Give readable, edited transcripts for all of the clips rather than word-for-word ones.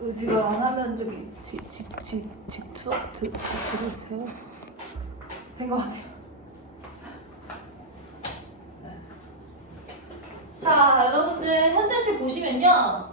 의지가 안 하면 저기 수업 들으세요? 된 것 같아요. 자, 여러분들 현대시 보시면요.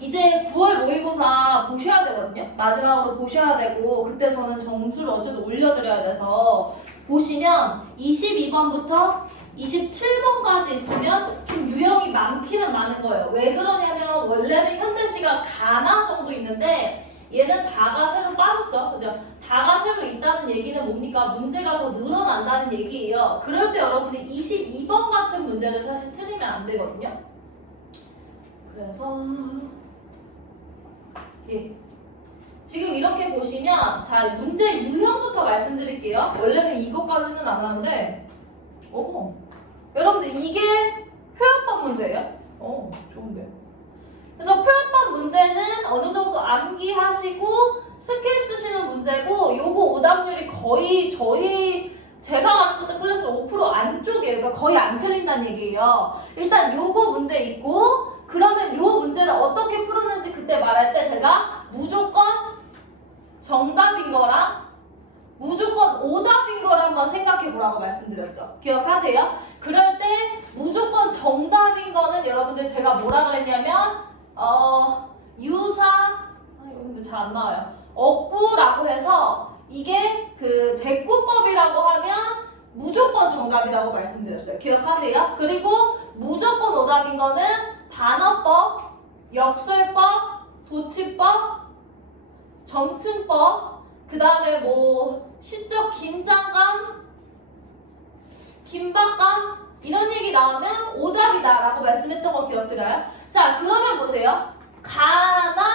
이제 9월 모의고사 보셔야 되거든요. 마지막으로 보셔야 되고 그때 저는 점수를 어쨌든 올려드려야 돼서 보시면 22번부터 27번까지 있으면 좀 유형이 많기는 많은 거예요. 왜 그러냐면 원래는 현대시가 가나 정도 있는데 얘는 다가 새로 빠졌죠. 그죠? 다가 새로 있다는 얘기는 뭡니까? 문제가 더 늘어난다는 얘기예요. 그럴 때 여러분들 22번 같은 문제를 사실 틀리면 안 되거든요. 그래서 예. 지금 이렇게 보시면 자 문제 유형부터 말씀드릴게요. 원래는 이것까지는 안 하는데 여러분들 이게 표현법 문제예요. 좋은데. 그래서 표현법 문제는 어느 정도 암기하시고 스킬 쓰시는 문제고 요거 오답률이 거의 제가 가르쳤던 클래스 5% 안쪽이에요. 그러니까 거의 안 틀린다는 얘기예요. 일단 요거 문제 있고 그러면 요 문제를 어떻게 풀었는지 그때 말할 때 제가 무조건 정답인 거랑 무조건 오답인 걸 한번 생각해 보라고 말씀드렸죠. 기억하세요? 그럴 때 무조건 정답인 거는 여러분들 제가 뭐라 그랬냐면 이거 근데 잘 안 나와요. 억구라고 해서 이게 그 백구법이라고 하면 무조건 정답이라고 말씀드렸어요. 기억하세요? 그리고 무조건 오답인 거는 단어법, 역설법, 도치법, 점층법, 그 다음에 뭐 시적 긴장감, 긴박감 이런 얘기 나오면 오답이다 라고 말씀했던 거 기억드려요? 자 그러면 보세요. 가나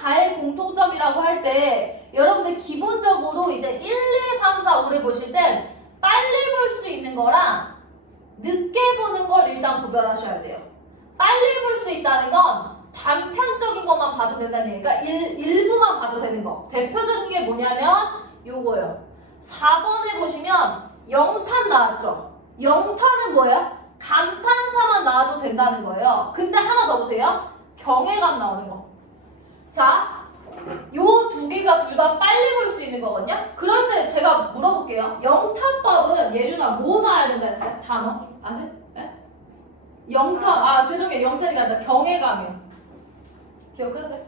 다의 공통점이라고 할 때 여러분들 기본적으로 이제 1, 2, 3, 4, 5를 보실 땐 빨리 볼 수 있는 거랑 늦게 보는 걸 일단 구별하셔야 돼요. 빨리 볼 수 있다는 건 단편적인 것만 봐도 된다는 얘기니까 일부만 봐도 되는 거. 대표적인 게 뭐냐면 요거요. 4번에 보시면 영탄 나왔죠? 영탄은 뭐예요? 감탄사만 나와도 된다는 거예요. 근데 하나 더 보세요. 경외감 나오는 거. 자, 요 두 개가 둘 다 빨리 볼 수 있는 거거든요? 그럴 때 제가 물어볼게요. 영탄법은 예준아 뭐 나와야 된다 했어요? 단어? 아세요? 네? 영탄, 죄송해요. 영탄이 아니라 경외감이요. 기억하세요?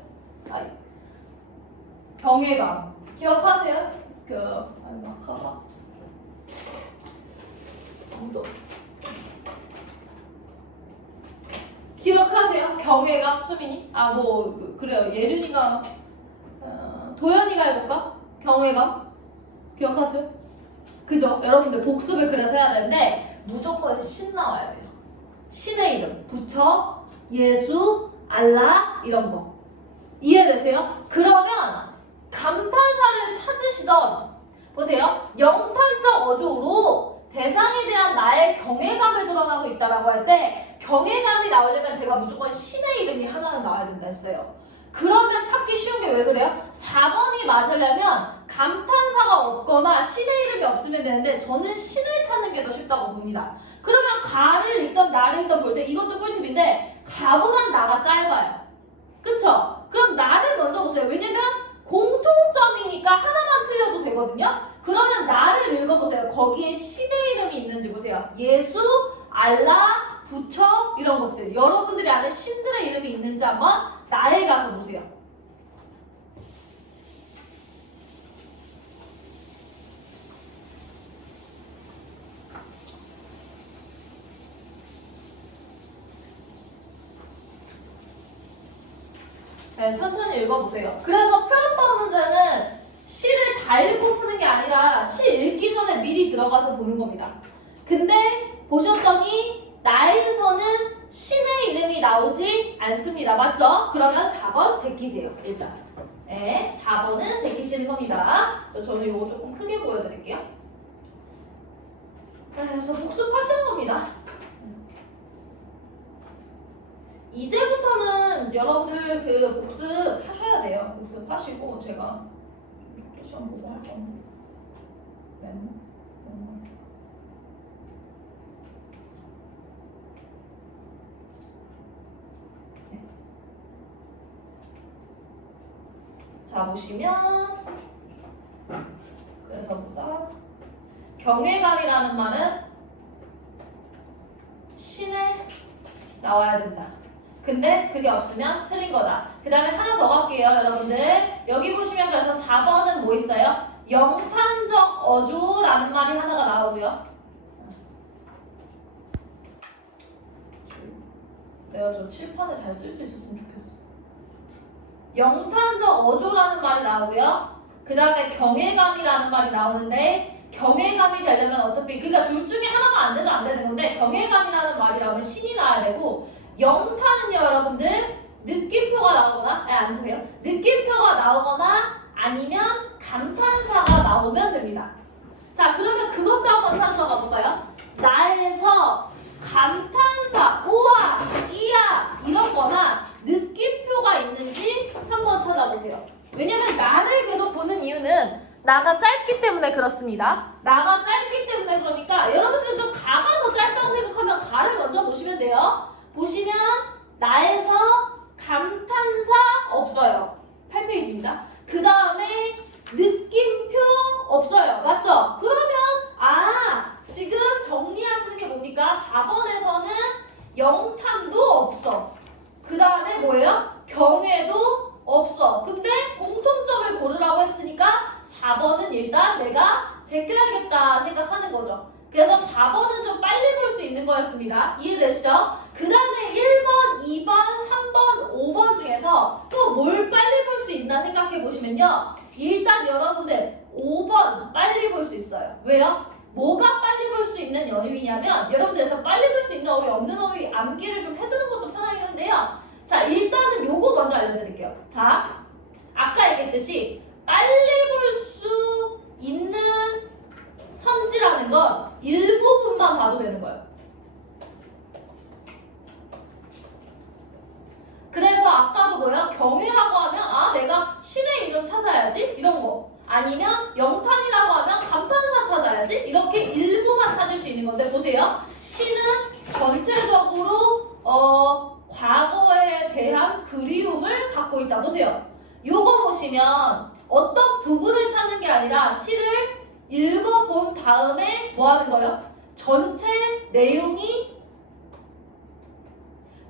경외감. 기억하세요? 막하봐. 기억하세요? 경외감, 수민이? 그래요. 예륜이가, 도현이가 해볼까? 경외감? 기억하세요? 그죠? 여러분들 복습을 그래서 해야 되는데, 무조건 신 나와야 돼요. 신의 이름. 부처, 예수, 알라, 이런 거. 이해되세요? 그러면, 감탄사를 찾으시던, 보세요. 영탄적 어조로 대상에 대한 나의 경외감을 드러나고 있다라고 할 때 경외감이 나오려면 제가 무조건 신의 이름이 하나는 나와야 된다 했어요. 그러면 찾기 쉬운 게 왜 그래요? 4번이 맞으려면 감탄사가 없거나 신의 이름이 없으면 되는데 저는 신을 찾는 게 더 쉽다고 봅니다. 그러면 가를 읽던 나를 읽던 볼 때 이것도 꿀팁인데 가보단 나가 짧아요. 그쵸? 그럼 나를 먼저 보세요. 왜냐면 공통점이니까 하나만 틀려도 되거든요. 그러면 나를 읽어보세요. 거기에 신의 이름이 있는지 보세요. 예수, 알라, 부처 이런 것들. 여러분들이 아는 신들의 이름이 있는지 한번 나에 가서 보세요. 네, 천천히 읽어보세요. 그래서 표현법 문제는 시를 다 읽고 푸는 게 아니라 시 읽기 전에 미리 들어가서 보는 겁니다. 근데 보셨더니 나에서는 신의 이름이 나오지 않습니다. 맞죠? 그러면 4번 제끼세요. 일단. 네, 4번은 제끼시는 겁니다. 저는 이거 조금 크게 보여드릴게요. 네, 그래서 복습하시는 겁니다. 이제부터는 여러분들 그 복습하셔야 돼요. 복습하시고 제가 시험 보고 할 건데. 자, 보시면 그래서 보다 경외감이라는 말은 신에 나와야 된다. 근데 그게 없으면 틀린 거다. 그 다음에 하나 더 갈게요, 여러분들. 여기 보시면 그래서 4번은 뭐 있어요? 영탄적 어조라는 말이 하나가 나오고요. 내가 저 칠판에 잘 쓸 수 있었으면 좋겠어. 영탄적 어조라는 말이 나오고요. 그 다음에 경외감이라는 말이 나오는데 경외감이 되려면 어차피 그러니까 둘 중에 하나가 안 돼도 안 되는 건데 경외감이라는 말이 나오면 신이 나와야 되고 영탄은요 여러분들 느낌표가 나오거나 앉으세요. 느낌표가 나오거나 아니면 감탄사가 나오면 됩니다. 자 그러면 그것도 한번 찾으러 가볼까요? 나에서 감탄사 우와 이야 이런 거나 느낌표가 있는지 한번 찾아보세요. 왜냐면 나를 계속 보는 이유는 나가 짧기 때문에 그렇습니다. 나가 짧기 때문에 그러니까 여러분들도 가가 더 짧다고 생각하면 가를 먼저 보시면 돼요. 보시면 나에서 감탄사 없어요. 8페이지입니다. 그 다음에 느낌표 없어요. 맞죠? 그러면 지금 정리하시는 게 뭡니까? 4번에서는 영탄도 없어. 그 다음에 뭐예요? 경외도 없어. 근데 공통점을 고르라고 했으니까 4번은 일단 내가 제껴야겠다 생각하는 거죠. 그래서 4번은 좀 빨리 볼 수 있는 거였습니다. 이해되시죠? 그 다음에 1번, 2번, 3번, 5번 중에서 또 뭘 빨리 볼 수 있나 생각해 보시면요. 일단 여러분들 5번 빨리 볼 수 있어요. 왜요? 뭐가 빨리 볼 수 있는 어휘냐면 여러분들에서 빨리 볼 수 있는 어휘, 없는 어휘 암기를 좀 해두는 것도 편하긴 한데요. 자 일단은 요거 먼저 알려드릴게요. 자 아까 얘기했듯이 빨리 볼 수 있는 선지라는 건 일부분만 봐도 되는 거예요. 그래서 아까도 뭐야? 경외라고 하면 내가 신의 이름 찾아야지 이런 거 아니면 영탄이라고 하면 감탄사 찾아야지 이렇게 일부만 찾을 수 있는 건데 보세요. 신은 전체적으로 과거에 대한 그리움을 갖고 있다. 보세요. 요거 보시면 어떤 부분을 찾는 게 아니라 시를 읽어본 다음에 뭐 하는 거예요? 전체 내용이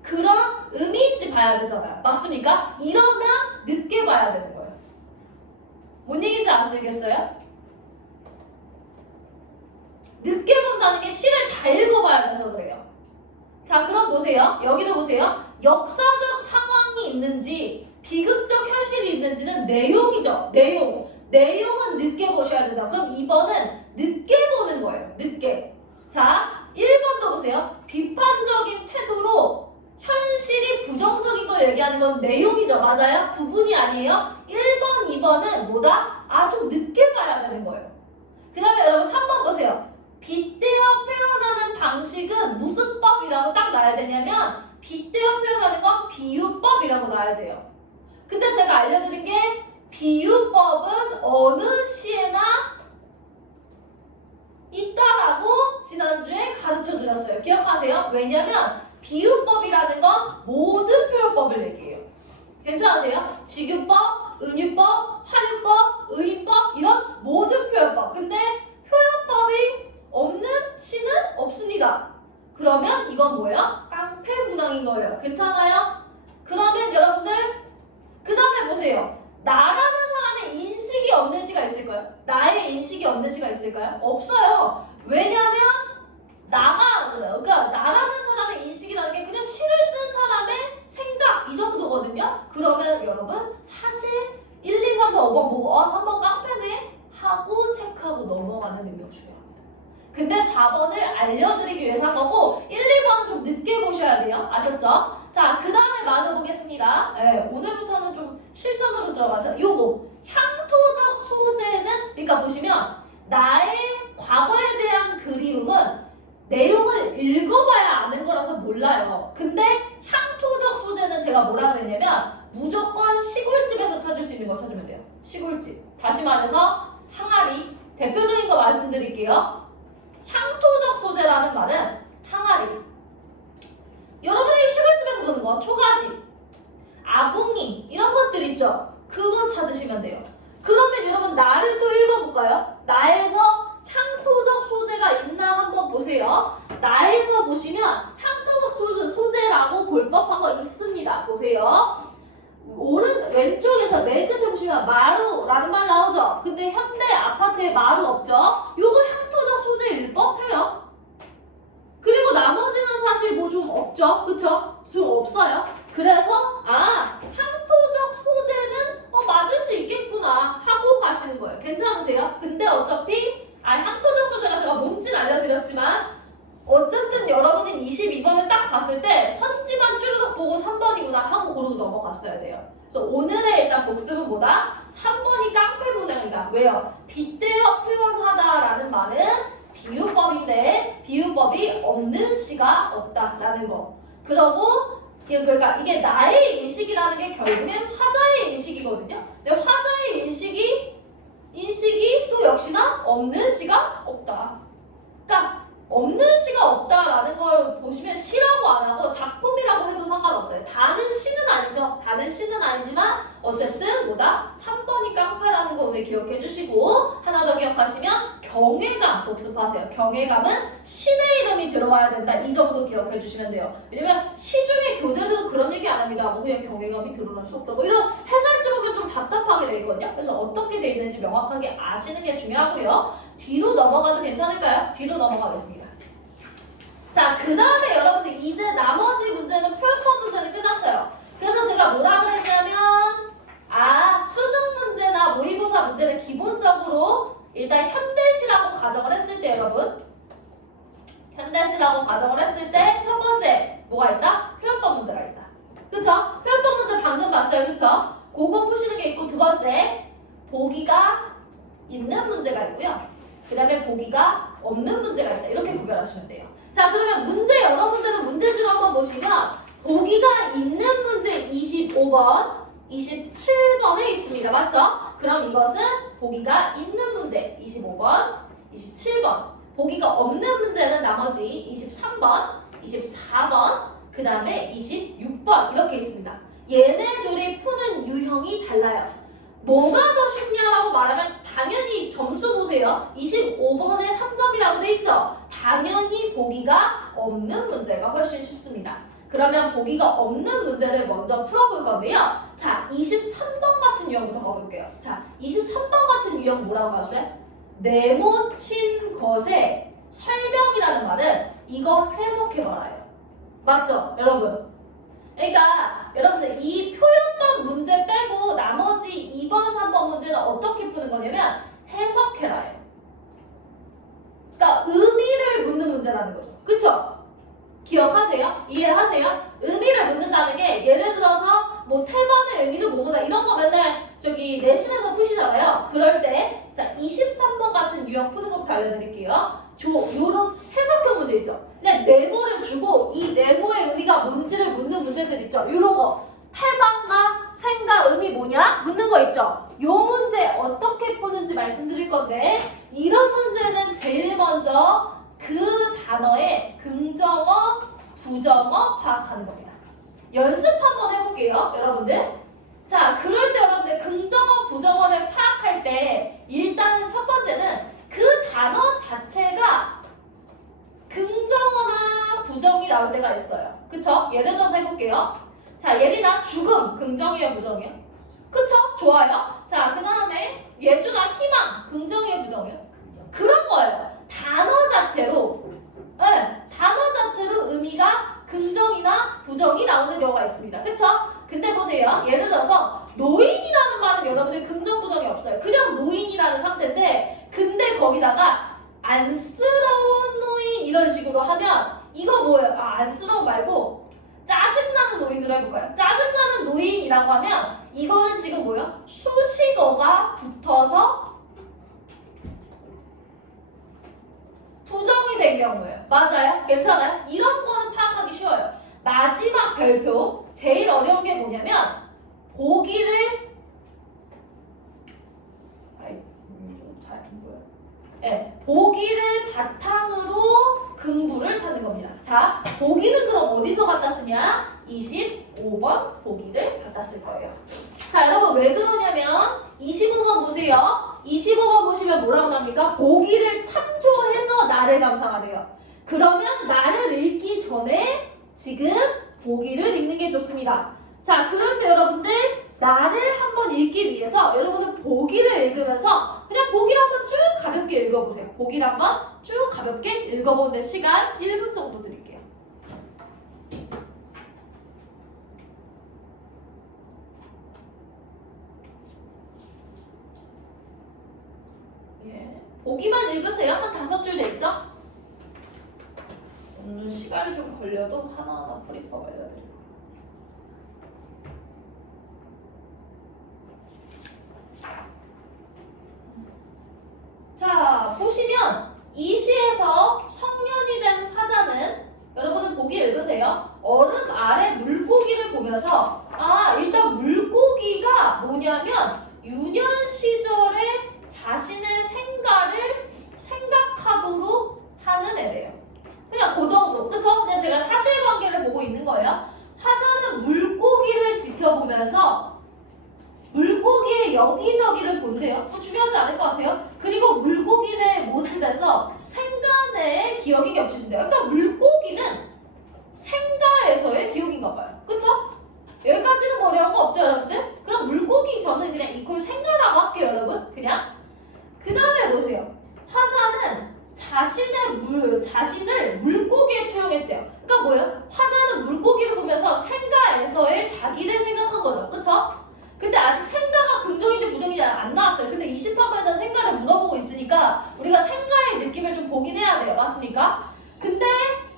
그런 의미인지 봐야 되잖아요. 맞습니까? 이러면 늦게 봐야 되는 거예요. 뭔 얘기인지 아시겠어요? 늦게 본다는 게 시를 다 읽어봐야 돼서 그래요. 자 그럼 보세요. 여기도 보세요. 역사적 상황이 있는지 비극적 현실이 있는지는 내용이죠. 내용은 늦게 보셔야 된다. 그럼 2번은 늦게 보는 거예요. 늦게. 자 1번도 보세요. 비판적인 태도로 현실이 부정적인 걸 얘기하는 건 내용이죠. 맞아요? 부분이 아니에요. 1번, 2번은 뭐다? 좀 늦게 봐야 되는 거예요. 그 다음에 여러분 3번 보세요. 빗대어 표현하는 방식은 무슨 법이라고 딱 놔야 되냐면 빗대어 표현하는 건 비유법이라고 놔야 돼요. 근데 제가 알려드린 게 비유법은 어느 시에나 있다라고 지난주에 가르쳐드렸어요. 기억하세요? 왜냐면 비유법이라는 건 모든 표현법을 얘기해요. 괜찮으세요? 직유법, 은유법, 활유법, 의인법 이런 모든 표현법. 근데 표현법이 없는 시는 없습니다. 그러면 이건 뭐예요? 깡패 문항인 거예요. 괜찮아요? 그러면 여러분들 그 다음에 보세요. 나라는 사람의 인식이 없는 시가 있을까요? 나의 인식이 없는 시가 있을까요? 없어요. 왜냐하면 그러니까 나라는 사람의 인식이라는 게 그냥 시를 쓴 사람의 생각 이 정도거든요. 그러면 여러분 사실 1, 2, 3, 4, 5번 보고 3번 깡패네 하고 체크하고 넘어가는 능력 중요합니다. 근데 4번을 알려드리기 위해서 한 거고 1, 2번은 좀 늦게 보셔야 돼요. 아셨죠? 자, 그 다음에 마저 보겠습니다. 오늘부터는 좀 실전으로 들어가서 요거 향토적 소재는 그러니까 보시면 나의 과거에 대한 그리움은 내용을 읽어봐야 아는 거라서 몰라요. 근데 향토적 소재는 제가 뭐라 그랬냐면 무조건 시골집에서 찾을 수 있는 거 찾으면 돼요. 시골집. 다시 말해서 항아리. 대표적인 거 말씀드릴게요. 향토적 소재라는 말은 항아리. 여러분이 시골집에서 보는 거 초가지, 아궁이 이런 것들 있죠. 그거 찾으시면 돼요. 그러면 여러분 나를 또 읽어볼까요? 나에서 향토적 소재가 있나 한번 보세요. 나에서 보시면 향토적 소재라고 볼 법한 거 있습니다. 보세요. 왼쪽에서 맨 끝에 보시면 마루라는 말 나오죠? 근데 현대 아파트에 마루 없죠? 요거 향토적 소재일 법해요. 그리고 나머지는 사실 뭐 좀 없죠? 그쵸? 좀 없어요. 그래서 향토적 소재는 맞을 수 있겠구나 하고 가시는 거예요. 괜찮으세요? 근데 어차피 향토적 소재가 제가 뭔지는 알려드렸지만 어쨌든 여러분이 22번을 딱 봤을 때 선지만 쭈르륵 보고 3번이구나 하고 고르고 넘어갔어야 돼요. 그래서 오늘의 일단 복습은 뭐다? 3번이 깡패 문항이다. 왜요? 빗대어 표현하다라는 말은 비유법인데 비유법이 없는 시가 없다라는 거. 그러고 그러니까 이게 나의 인식이라는 게 결국엔 화자의 인식이거든요. 근데 화자의 인식이 또 역시나 없는 시가 없다. 그러니까 없는 시가 없다라는 걸 보시면 시라고 안 하고 작품이라고 해도 상관없어요. 다는 시는 아니죠. 다는 시는 아니지만 어쨌든 뭐다? 3번이 깡패라는 거 오늘 기억해 주시고 하나 더 기억하시면 경외감 복습하세요. 경외감은 신의 이름이 들어가야 된다. 이 정도 기억해 주시면 돼요. 왜냐면 시중에 교재들은 그런 얘기 안 합니다. 뭐 그냥 경외감이 드러날 수 없다. 뭐 이런 해설지 보면 좀 답답하게 돼 있거든요. 그래서 어떻게 돼 있는지 명확하게 아시는 게 중요하고요. 뒤로 넘어가도 괜찮을까요? 뒤로 넘어가겠습니다. 자, 그 다음에 여러분들 이제 나머지 문제는 표현법 문제는 끝났어요. 그래서 제가 뭐라 그랬냐면 수능 문제나 모의고사 문제는 기본적으로 일단 현대시라고 가정을 했을 때 여러분 현대시라고 가정을 했을 때 첫 번째 뭐가 있다? 표현법 문제가 있다. 그쵸? 표현법 문제 방금 봤어요. 그쵸? 그거 푸시는 게 있고 두 번째 보기가 있는 문제가 있고요. 그 다음에 보기가 없는 문제가 있다. 이렇게 구별하시면 돼요. 자, 그러면 문제 여러 문제는 문제지로 한번 보시면 보기가 있는 문제 25번, 27번에 있습니다. 맞죠? 그럼 이것은 보기가 있는 문제 25번, 27번 보기가 없는 문제는 나머지 23번, 24번 그 다음에 26번 이렇게 있습니다. 얘네 둘이 푸는 유형이 달라요. 뭐가 더 쉽냐라고 말하면 당연히 점수 보세요. 25번에 3점이라고 돼 있죠? 당연히 보기가 없는 문제가 훨씬 쉽습니다. 그러면 보기가 없는 문제를 먼저 풀어볼 건데요. 자, 23번 같은 유형부터 가볼게요. 자, 23번 같은 유형 뭐라고 하셨어요? 네모친 것의 설명이라는 말은 이거 해석해봐라요. 맞죠? 여러분? 그러니까 여러분들 이 표현만 문제 빼고 나머지 2번, 3번 문제는 어떻게 푸는 거냐면 해석해라요. 그러니까 의미를 묻는 문제라는 거죠. 그쵸? 기억하세요? 이해하세요? 의미를 묻는다는 게 예를 들어서 뭐 태반의 의미는 뭐뭐다 이런 거 맨날 저기 내신에서 푸시잖아요. 그럴 때 자 23번 같은 유형 푸는 것부터 알려드릴게요. 요런 해석형 문제 있죠. 그냥 네모를 주고 이 네모의 의미가 뭔지를 묻는 문제들 있죠. 요런 거 태반과 생과 의미 뭐냐? 묻는 거 있죠. 요 문제 어떻게 푸는지 말씀드릴 건데 이런 문제는 제일 먼저 그 단어의 긍정어, 부정어 파악하는 겁니다. 연습 한번 해볼게요, 여러분들. 자, 그럴 때 여러분들 긍정어, 부정어를 파악할 때 일단은 첫 번째는 그 단어 자체가 긍정어나 부정이 나올 때가 있어요. 그쵸? 예를 들어서 해볼게요. 자, 예리나 죽음, 긍정이에요, 부정이에요? 그쵸? 좋아요. 자, 그 다음에 예주나 희망, 긍정이에요, 부정이에요? 그런 거예요. 단어 자체로 단어 자체로 의미가 긍정이나 부정이 나오는 경우가 있습니다. 그쵸? 근데 보세요. 예를 들어서 노인이라는 말은 여러분들 긍정, 부정이 없어요. 그냥 노인이라는 상태인데 근데 거기다가 안쓰러운 노인 이런 식으로 하면 이거 뭐예요? 안쓰러운 말고 짜증나는 노인으로 해볼까요? 짜증나는 노인이라고 하면 이거는 지금 뭐예요? 수식어가 붙어서 부정이 된 경우예요. 맞아요? 괜찮아요? 이런 거는 파악하기 쉬워요. 마지막 별표 제일 어려운 게 뭐냐면 보기를 보기를 바탕으로 긍부를 찾는 겁니다. 자, 보기는 그럼 어디서 갖다 쓰냐? 25번 보기를 갖다 쓸 거예요. 자, 여러분 왜 그러냐 보세요. 25번 보시면 뭐라고 나옵니까? 보기를 참조해서 나를 감상하래요. 그러면 나를 읽기 전에 지금 보기를 읽는 게 좋습니다. 자, 그럴 때 여러분들 나를 한번 읽기 위해서 여러분은 보기를 읽으면서 그냥 보기를 한번 쭉 가볍게 읽어보세요. 보기를 한번 쭉 가볍게 읽어보는 시간 1분 정도 드릴게요. 예, 보기만 읽으세요. 한 5줄 돼 있죠? 오늘 시간이 좀 걸려도 하나하나 풀이법 알려드릴게요. 자, 보시면 이 시에서 성년이 된 화자는 여러분은 보기 읽으세요. 얼음 아래 물고기를 보면서 일단 물고기가 뭐냐면 유년 시절에 자신의 생가를 생각하도록 하는 애래요. 그냥 그 정도, 그쵸? 그냥 제가 사실관계를 보고 있는 거예요. 화자는 물고기를 지켜보면서 물고기의 여기저기를 본대요. 중요하지 않을 것 같아요. 그리고 물고기의 모습에서 생간의 기억이 겹치신대요. 그러니까 물고기는 생가에서의 기억인가 봐요. 그쵸? 여기까지는 어려운 거 없죠, 여러분들? 그럼 물고기 저는 그냥 이퀄 생가라고 할게요, 여러분. 그냥. 그 다음에 보세요. 화자는 자신을 물고기에 투영했대요. 그러니까 뭐예요? 화자는 물고기를 보면서 생가에서의 자기를 생각한 거죠. 그쵸? 근데 아직 생가가 긍정인지 부정인지 안 나왔어요. 근데 23번에서 생가를 물어보고 있으니까 우리가 생가의 느낌을 좀 보긴 해야 돼요. 맞습니까? 근데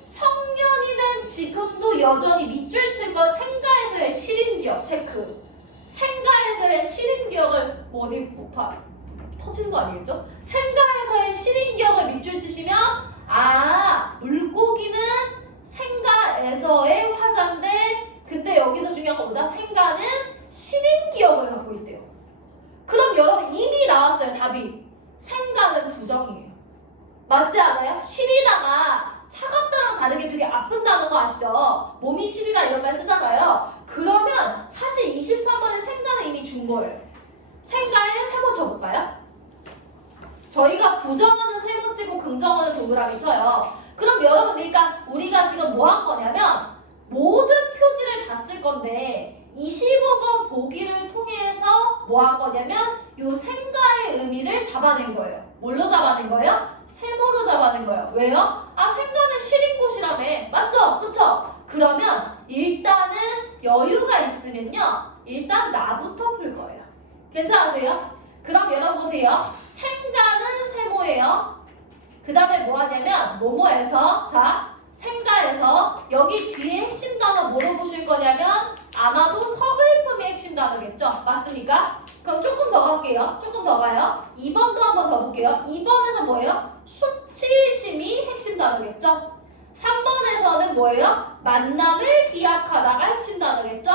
성년이 된 지금도 여전히 밑줄 칠 건 생가에서의 실인기억 체크. 생가에서의 실인기억을 어디 터지는 거 아니겠죠? 생가에서의 실인기억을 밑줄 치시면 물고기는 생가에서의 화자인데 근데 여기서 중요한 것보다 생가는 실인기억을 갖고 있대요. 그럼 여러분 이미 나왔어요. 답이. 생가는 부정이에요. 맞지 않아요? 실이다가 차갑다랑 다르게 되게 아픈다는 거 아시죠? 몸이 실이다 이런 말 쓰잖아요. 그러면 사실 23번의 생가는 이미 준 거예요. 생가에 세모 쳐볼까요? 저희가 부정어는 세모 치고 긍정어는 동그라미 쳐요. 그럼 여러분 그러니까 우리가 지금 뭐 한 거냐면 모든 표지를 다 쓸 건데 25번 보기를 통해서 뭐 한 거냐면 요 생가의 의미를 잡아낸 거예요. 뭘로 잡아낸 거예요? 세모로 잡아낸 거예요. 왜요? 생가는 실인 곳이라며. 맞죠? 그쵸? 그러면 일단은 여유가 있으면요. 일단 나부터 풀 거예요. 괜찮으세요? 그럼 여러분 보세요. 생가는 세모예요. 그 다음에 뭐 하냐면 뭐뭐에서 생가에서 여기 뒤에 핵심 단어 뭐로 보실 거냐면 아마도 서글픔이 핵심 단어겠죠? 맞습니까? 그럼 조금 더 갈게요. 조금 더 가요. 2번도 한 번 더 볼게요. 2번에서 뭐예요? 수치심이 핵심 단어겠죠? 3번에서는 뭐예요? 만남을 기약하다가 핵심 단어겠죠?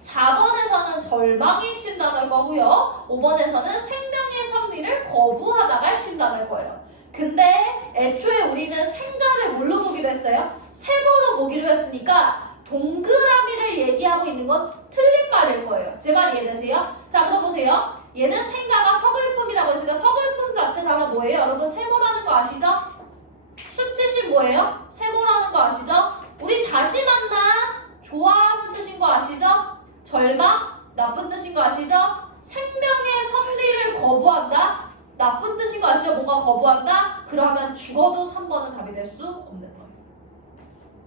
4번에서는 절망이 핵심 단어일 거고요. 5번에서는 생명의 섭리를 거부하다가 핵심 단어일 거예요. 근데 애초에 우리는 생가를 뭘로 보기로 했어요? 세모로 보기로 했으니까 동그라미를 얘기하고 있는 건 틀린 말일 거예요. 제 말 이해되세요? 자, 그럼 보세요. 얘는 생가가 서글픔이라고 했으니까 서글픔 자체 단어 뭐예요? 여러분 세모라는 거 아시죠? 수치심 뭐예요? 세모라는 거 아시죠? 우리 다시 만나 좋아하는 뜻인 거 아시죠? 절망 나쁜 뜻인 거 아시죠? 생명의 섭리를 거부한다? 나쁜 뜻인 거 아시죠? 뭔가 거부한다? 그러면 죽어도 3번은 답이 될 수 없는 거예요.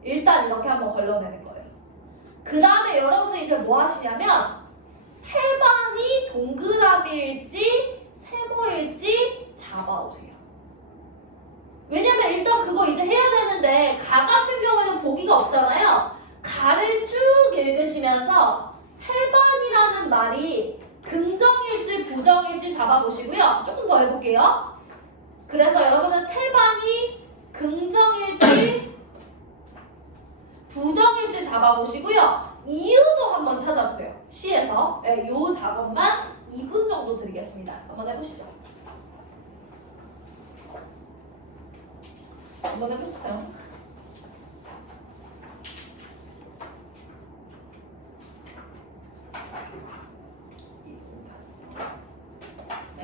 일단 이렇게 한번 걸러내는 거예요. 그 다음에 여러분은 이제 뭐 하시냐면 태반이 동그라미일지 세모일지 잡아오세요. 왜냐면 일단 그거 이제 해야 되는데 가 같은 경우에는 보기가 없잖아요. 가를 쭉 읽으시면서 태반이라는 말이 긍정일지 부정일지 잡아보시고요. 조금 더 해볼게요. 그래서 여러분은 태반이 긍정일지 부정일지 잡아보시고요. 이유도 한번 찾아보세요. 시에서 이 작업만 2분 정도 드리겠습니다. 한번 해보시죠. 한번 해보세요.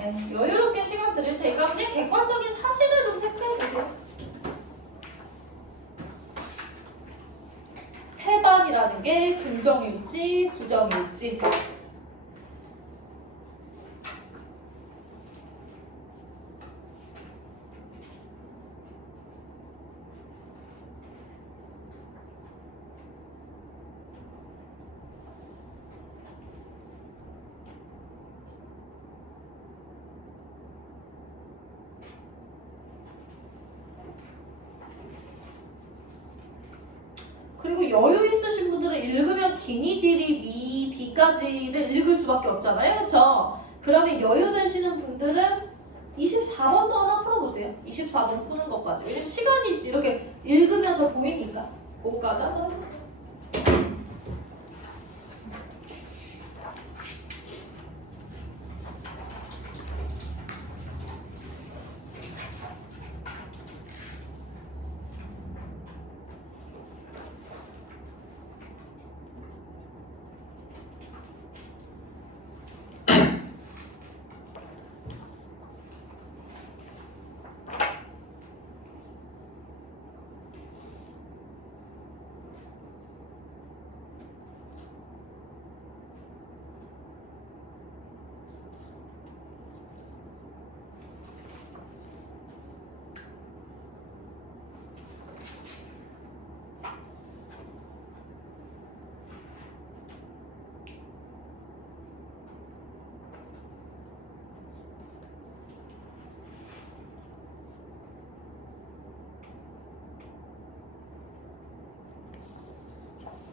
네, 여유롭게 시간 드릴 테니까 그냥 객관적인 사실을 좀 체크해보세요. 태반이라는 게 긍정일지 부정일지. 그리고 여유 있으신 분들은 읽으면 기니들이 미, 비까지를 읽을 수밖에 없잖아요. 그쵸? 그러면 여유 되시는 분들은 24번도 하나 풀어보세요. 24번 푸는 것까지. 왜냐면 시간이 이렇게 읽으면서 보이니까. 그거까지 한번 해보세요.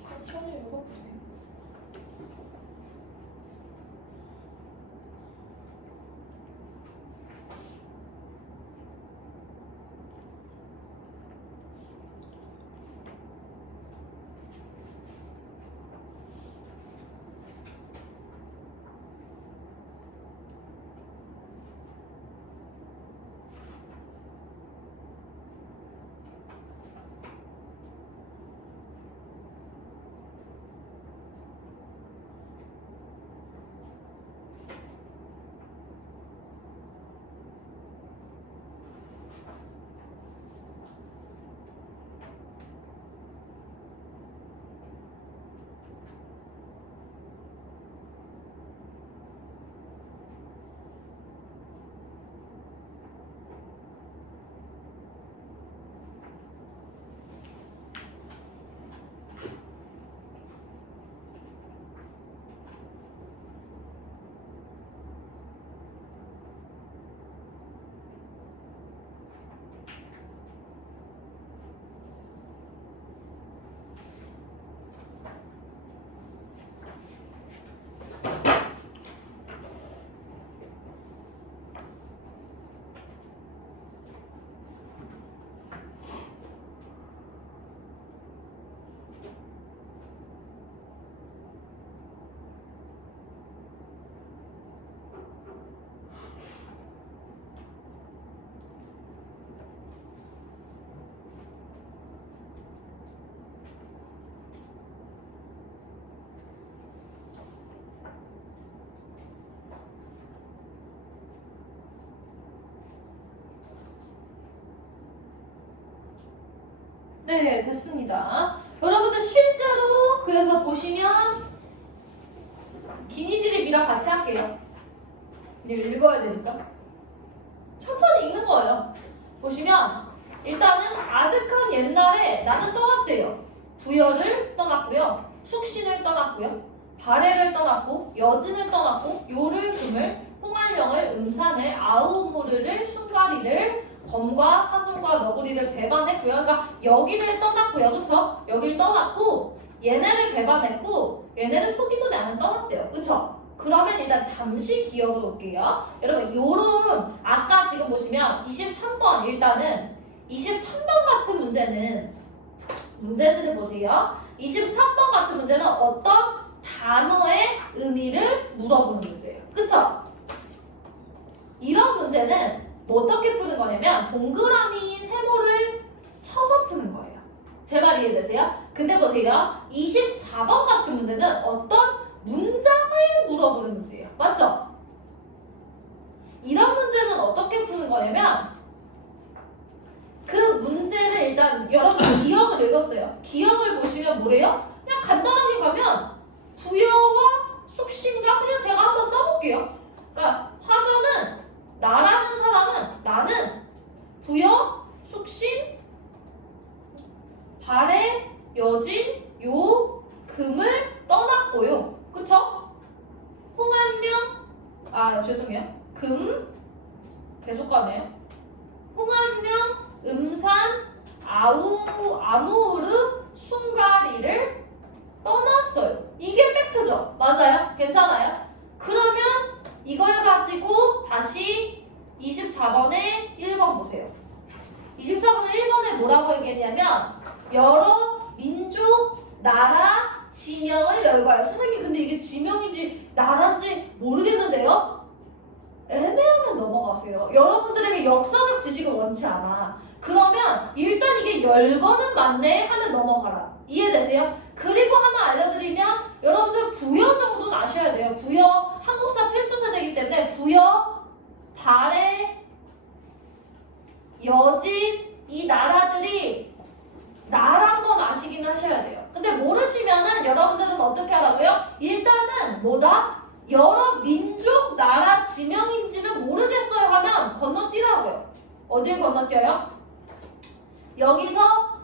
천천히 읽어보세요. 네, 됐습니다. 여러분들 실제로 그래서 보시면 기니들의 미랑 같이 할게요. 이거 읽어야 되니까. 천천히 읽는 거예요. 보시면 일단은 아득한 옛날에 나는 떠났대요. 부여를 떠났고요. 축신을 떠났고요. 발해를 떠났고 여진을 떠났고 요를 금을 홍알령을 음산을 아우무르를 숭가리를 검과 사슴과 너구리를 배반했고요. 그러니까 여기를 떠났고요. 그쵸? 여기를 떠났고 얘네를 배반했고 얘네를 속이고 나는 떠났대요. 그쵸? 그러면 일단 잠시 기억을 올게요. 여러분 요런 아까 지금 보시면 23번 일단은 23번 같은 문제는 문제지를 보세요. 23번 같은 문제는 어떤 단어의 의미를 물어보는 문제예요. 그쵸? 이런 문제는 뭐 어떻게 푸는 거냐면 동그라미 세모를 쳐서 푸는 거예요. 제 말 이해되세요? 근데 보세요. 24번 같은 문제는 어떤 문장을 물어보는 문제예요. 맞죠? 이런 문제는 어떻게 푸는 거냐면 그 문제를 일단 여러분 기억을 읽었어요. 기억을 보시면 뭐래요? 그냥 간단하게 가면 부여와 숙심과 그냥 제가 한번 써볼게요. 그러니까 화자는 나라는 사람은 나는 부여, 숙심, 발해, 여진, 요, 금을 떠났고요. 그쵸? 홍한명, 죄송해요. 금, 계속 가네요. 홍한명, 음산, 아무르, 숭가리를 떠났어요. 이게 팩트죠? 맞아요? 괜찮아요? 그러면 이걸 가지고 다시 24번에 1번 보세요. 24번에 1번에 뭐라고 얘기했냐면 여러 민족, 나라, 지명을 열거해요. 선생님 근데 이게 지명인지 나라인지 모르겠는데요? 애매하면 넘어가세요. 여러분들에게 역사적 지식을 원치 않아. 그러면 일단 이게 열거는 맞네 하면 넘어가라. 이해되세요? 그리고 하나 알려드리면 여러분들 부여 정도는 아셔야 돼요. 부여 한국사 필수 세대이기 때문에 부여, 발해, 여진 이 나라들이 나란 건 아시긴 하셔야 돼요. 근데 모르시면은 여러분들은 어떻게 하라고요? 일단은 뭐다? 여러 민족, 나라, 지명인지는 모르겠어요 하면 건너뛰라고요. 어딜 건너뛰어요? 여기서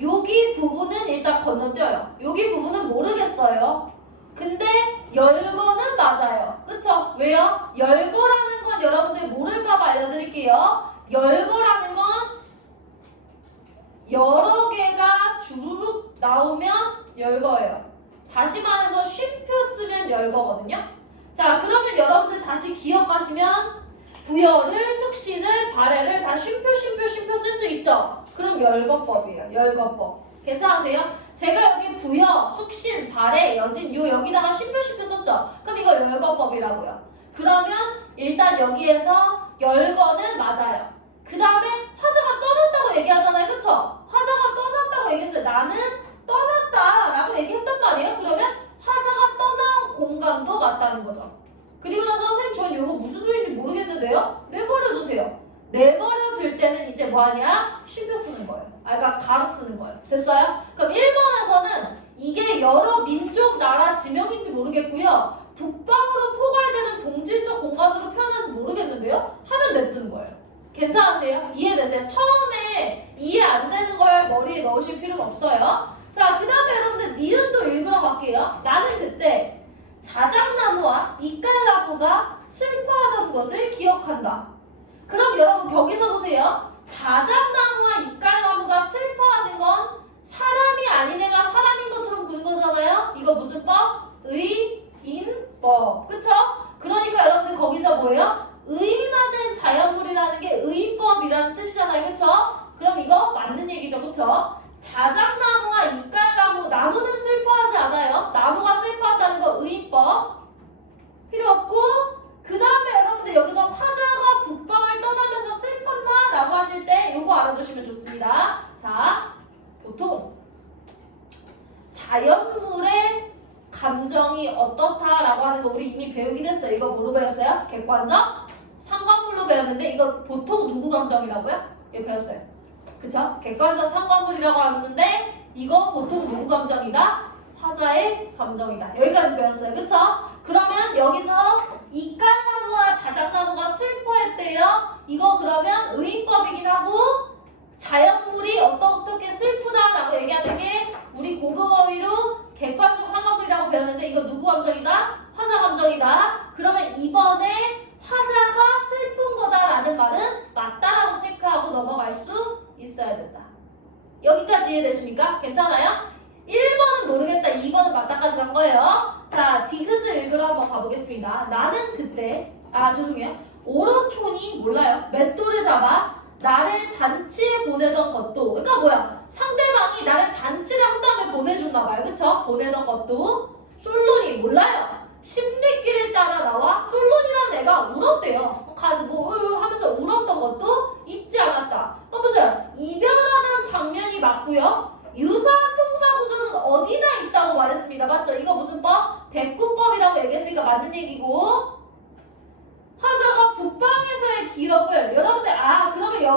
여기 부분은 일단 건너뛰어요. 여기 부분은 모르겠어요. 근데 열거는 맞아요. 그쵸? 왜요? 열거라는 건 여러분들 모를까봐 알려드릴게요. 열거라는 건 여러 개가 주르륵 나오면 열거예요. 다시 말해서 쉼표 쓰면 열거거든요. 자, 그러면 여러분들 다시 기억하시면 부여를, 숙신을, 발해를 다 쉼표 쓸 수 있죠? 그럼 열거법이에요. 열거법. 괜찮으세요? 제가 여기 부여, 숙신, 발해, 여진 여기다가 쉼표 썼죠? 그럼 이거 열거법이라고요. 그러면 일단 여기에서 열거는 맞아요. 그 다음에 화자가 떠났다고 얘기하잖아요. 그쵸? 화자가 떠났다고 얘기했어요. 나는 떠났다라고 얘기했단 말이에요. 그러면 화자가 떠난 공간도 맞다는 거죠. 그리고 나서 선생님 전 이거 무슨 소리인지 모르겠는데요? 내버려두세요. 내버려둘 때는 이제 뭐하냐? 쉼표 쓰는 거예요. 그러니까 가로 쓰는 거예요. 됐어요? 그럼 1번에서는 이게 여러 민족, 나라, 지명인지 모르겠고요. 북방으로 포괄되는 동질적 공간으로 표현하는지 모르겠는데요? 하면 냅두는 거예요. 괜찮으세요? 이해되세요? 처음에 이해 안 되는 걸 머리에 넣으실 필요는 없어요. 자, 그 다음에 여러분들 니은도 읽으러 갈게요. 나는 그때 자작나무와 이깔나무가 슬퍼하던 것을 기억한다. 그럼 여러분 거기서 보세요. 자작나무와 이깔나무가 슬퍼하는 건 사람이 아닌 애가 사람인 것처럼 보는 거잖아요. 이거 무슨 법? 의인법. 그쵸? 그러니까 여러분들 거기서 뭐예요? 의인화된 자연물이라는 게 의인법이라는 뜻이잖아요. 그쵸? 그럼 이거 맞는 얘기죠. 그쵸? 자작나무와 이깔나무, 나무는 슬퍼하지 않아요. 나무가 슬퍼한다는 거 의인법 필요 없고, 그 다음에 여러분들 여기서 화자가 북방을 떠나면서 슬펐나? 라고 하실 때 요거 알아두시면 좋습니다. 자, 보통 자연물의 감정이 어떻다라고 하는 거 우리 이미 배우긴 했어요. 이거 뭐로 배웠어요? 객관적? 상관물로 배웠는데 이거 보통 누구 감정이라고요? 이거 배웠어요. 그쵸? 객관적 상관물이라고 하는데 이거 보통 누구 감정이다? 화자의 감정이다. 여기까지 배웠어요. 그쵸? 그러면 여기서 이깔나무와 자작나무가 슬퍼했대요. 이거 그러면 의인법이긴 하고 자연물이 어떻게 슬프다라고 얘기하는 게 우리 고급어휘로 객관적 상관물이라고 배웠는데 이거 누구 감정이다? 화자 감정이다. 그러면 이번에 화자가 슬픈 거다라는 말은 맞다라고 체크하고 넘어갈 수 있어야 된다. 여기까지 이해되십니까? 괜찮아요? 1번은 모르겠다, 2번은 맞다까지 간 거예요. 자, 디귿을 읽으러 한번 가보겠습니다. 나는 그때, 죄송해요. 오로촌이 몰라요. 맷돌을 잡아 나를 잔치에 보내던 것도, 그러니까 뭐야? 상대방이 나를 잔치를 한 다음에 보내줬나 봐요. 그쵸? 보내던 것도 솔론이 몰라요. 십리길을 따라 나와 솔론이라는 애가 울었대요. 하면서 울었던 것도 잊지 않았다. 보세요. 이별하는 장면이 맞고요. 유사한 통사 구조는 어디나 있다고 말했습니다. 맞죠? 이거 무슨 법? 대꾸법이라고 얘기했으니까 맞는 얘기고,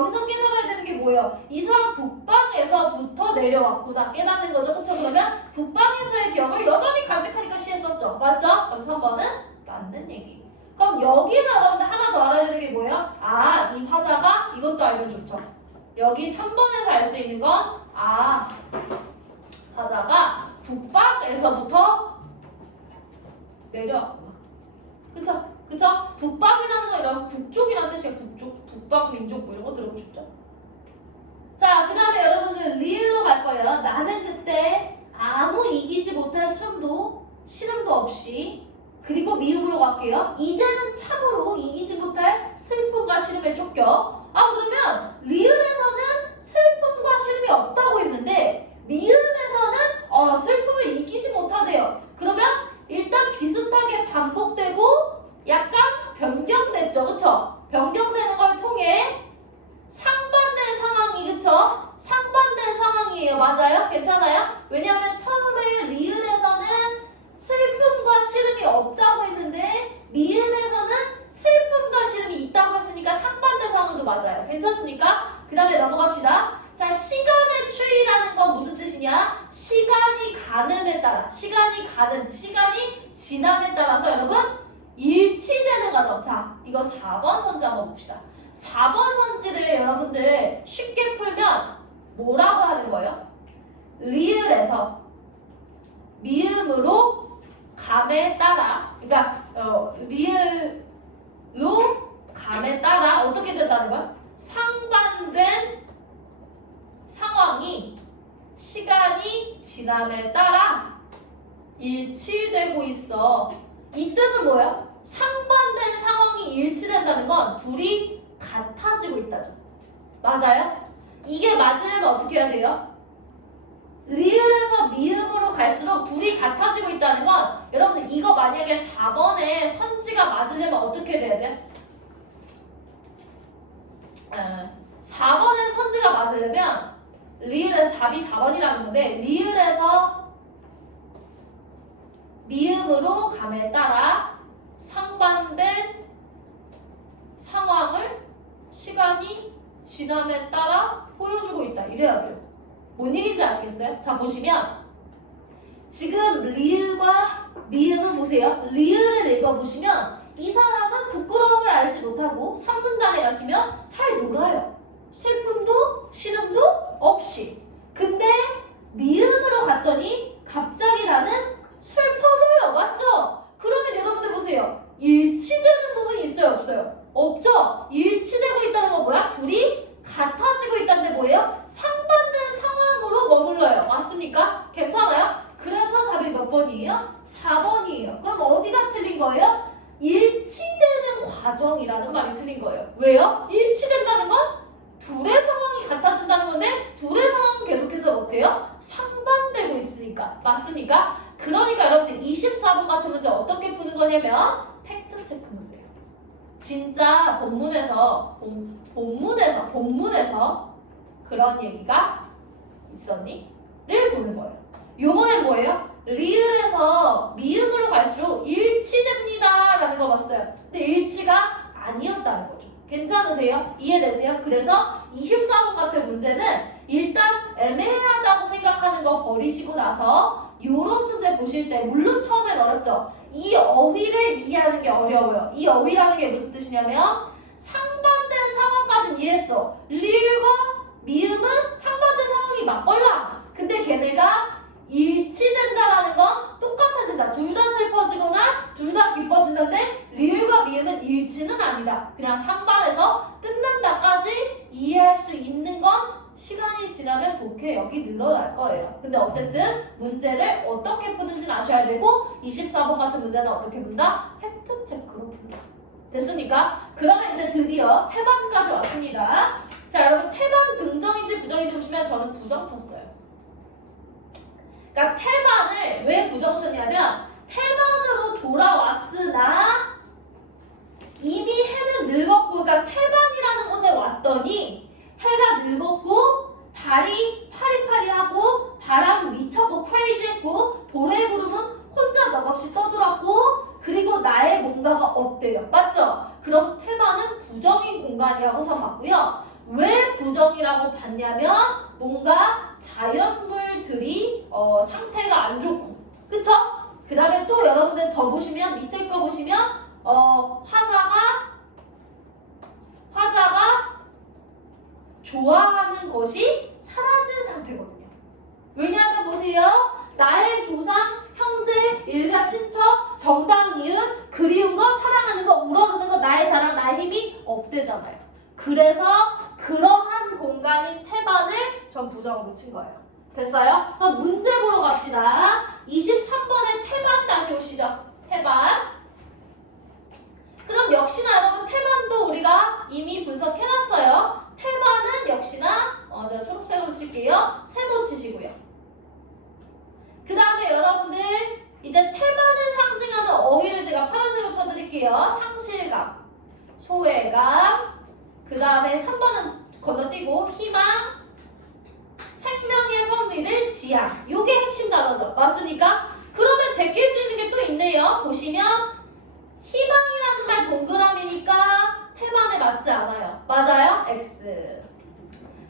여기서 깨달아야 되는 게 뭐예요? 이 사람 북방에서부터 내려왔구나 깨닫는 거죠. 그쵸? 그러면 북방에서의 기억을 여전히 간직하니까 C에 썼죠. 맞죠? 그럼 3번은 맞는 얘기. 그럼 여기서 여러분들 하나 더 알아야 되는 게 뭐예요? 아, 이 화자가 이것도 알면 좋죠. 여기 3번에서 알 수 있는 건 화자가 북방에서부터 내려왔구나. 그쵸? 그쵸? 북방이라는 거 이런 북쪽이라는 뜻이에요. 북쪽, 북방 민족 뭐 이런 거 들어보셨죠? 자, 그 다음에 여러분들 리을로 갈 거예요. 나는 그때 아무 이기지 못할 시름도 없이 그리고 미음으로 갈게요. 이제는 참으로 이기지 못할 슬픔과 시름에 쫓겨. 그러면 리을에서는 슬픔과 시름이 없다고 했는데 미음에서는 슬픔을 이기지 못하대요. 그러면 일단 비슷하게 반복되고 약간 변경됐죠. 그쵸? 변경되는 걸 통해 상반된 상황이 그쵸? 상반된 상황이에요. 맞아요? 괜찮아요? 왜냐하면 처음에 리을에서는 슬픔과 시름이 없다고 했는데 미음에서는 슬픔과 시름이 있다고 했으니까 상반된 상황도 맞아요. 괜찮습니까? 그 다음에 넘어갑시다. 자, 시간의 추이라는 건 무슨 뜻이냐? 시간이 가늠에 따라 시간이 지남에 따라서 여러분 일치되는 과정. 자, 이거 4번 선지 한번 봅시다. 4번 선지를 여러분들 쉽게 풀면 뭐라고 하는 거예요? 리을에서 미음으로 감에 따라 그러니까 리을로 감에 따라 어떻게 된다는 거야? 상반된 상황이 시간이 지남에 따라 일치되고 있어. 이 뜻은 뭐예요? 상반된 상황이 일치된다는 건 둘이 같아지고 있다죠. 맞아요? 이게 맞으려면 어떻게 해야 돼요? 리을에서 미음으로 갈수록 둘이 같아지고 있다는 건 여러분들 이거 만약에 4번에 선지가 맞으려면 어떻게 돼야 돼? 4번에 선지가 맞으려면 리을에서 답이 4번이라는 건데 리을에서 미음으로 감에 따라 상반된 상황을 시간이 지남에 따라 보여주고 있다. 이래야 돼요. 뭔 얘기인지 아시겠어요? 자, 보시면 지금 리을과 미음은 보세요. 리을을 읽어보시면 이 사람은 부끄러움을 알지 못하고 3문단에 가시면 잘 놀아요. 슬픔도 시름도 없이. 근데 미음으로 갔더니 갑자기 나는 슬퍼져요. 맞죠? 그러면 여러분들 보세요. 일치되는 부분이 있어요? 없어요? 없죠? 일치되고 있다는 건 뭐야? 둘이 같아지고 있다는데 뭐예요? 상반된 상황으로 머물러요. 맞습니까? 괜찮아요? 그래서 답이 몇 번이에요? 4번이에요. 그럼 어디가 틀린 거예요? 일치되는 과정이라는 말이 틀린 거예요. 왜요? 일치된다는 건 둘의 상황이 같아진다는 건데 둘의 상황은 계속해서 어때요? 상반되고 있으니까. 맞습니까? 그러니까 여러분들 24번 같은 문제 어떻게 푸는 거냐면 팩트 체크 문제예요. 진짜 본문에서 그런 얘기가 있었니? 를 보는 거예요. 요번엔 뭐예요? 리을에서 미음으로 갈수록 일치됩니다 라는 거 봤어요. 근데 일치가 아니었다는 거죠. 괜찮으세요? 이해되세요? 그래서 24번 같은 문제는 일단 애매하다고 생각하는 거 버리시고 나서 요런 문제 보실 때 물론 처음엔 어렵죠. 이 어휘를 이해하는 게 어려워요. 이 어휘라는 게 무슨 뜻이냐면 상반된 상황까지는 이해했어. 리을과 미음은 상반된 상황이 맞걸라. 근데 걔네가 일치된다라는 건 똑같아진다. 둘 다 슬퍼지거나 둘 다 기뻐진다는데 리을과 미음은 일치는 아니다. 그냥 상반에서 끝난다까지 이해할 수 있는 건 시간이 지나면 독해력이 늘어날 거예요. 근데 어쨌든 문제를 어떻게 푸는지는 아셔야 되고 24번 같은 문제는 어떻게 푼다? 팩트 체크로 푼다. 됐습니까? 그러면 이제 드디어 태반까지 왔습니다. 자, 여러분 태반 긍정인지 부정인지 보시면 저는 부정 쳤어요. 그러니까 태반을 왜 부정 쳤냐면 태반으로 돌아왔으나 이미 해는 늙었고 그러니까 태반이라는 곳에 왔더니 해가 늙었고 달이 파리파리하고 바람 미쳤고 크레이지했고 볼의 구름은 혼자 넋없이 떠들었고 그리고 나의 뭔가가 없대요. 맞죠? 그럼 태반은 부정인 공간이라고 전 봤고요. 왜 부정이라고 봤냐면 뭔가 자연물들이 상태가 안 좋고, 그쵸? 그 다음에 또 여러분들 더 보시면 밑에 거 보시면 화자가 좋아하는 것이 사라진 상태거든요. 왜냐하면 보세요. 나의 조상, 형제, 일가, 친척, 정다운 이웃, 그리운 거, 사랑하는 거, 우러르는 거, 나의 자랑, 나의 힘이 없대잖아요. 그래서 그러한 공간인 태반을 전 부정으로 친 거예요. 됐어요? 그럼 문제 보러 갑시다. 23번에 태반 다시 오시죠. 태반. 그럼 역시나 여러분 태반도 우리가 이미 분석해놨어요. 태반은 역시나 제가 초록색으로 칠게요. 세모 치시고요. 그 다음에 여러분들 이제 태반을 상징하는 어휘를 제가 파란색으로 쳐드릴게요. 상실감, 소외감, 그 다음에 3번은 건너뛰고 희망, 생명의 섭리를 지향. 요게 핵심 단어죠. 맞습니까? 그러면 제낄 수 있는 게 또 있네요. 보시면 희망이라는 말 동그라미니까 태반에 맞지 않아요. 맞아요? X.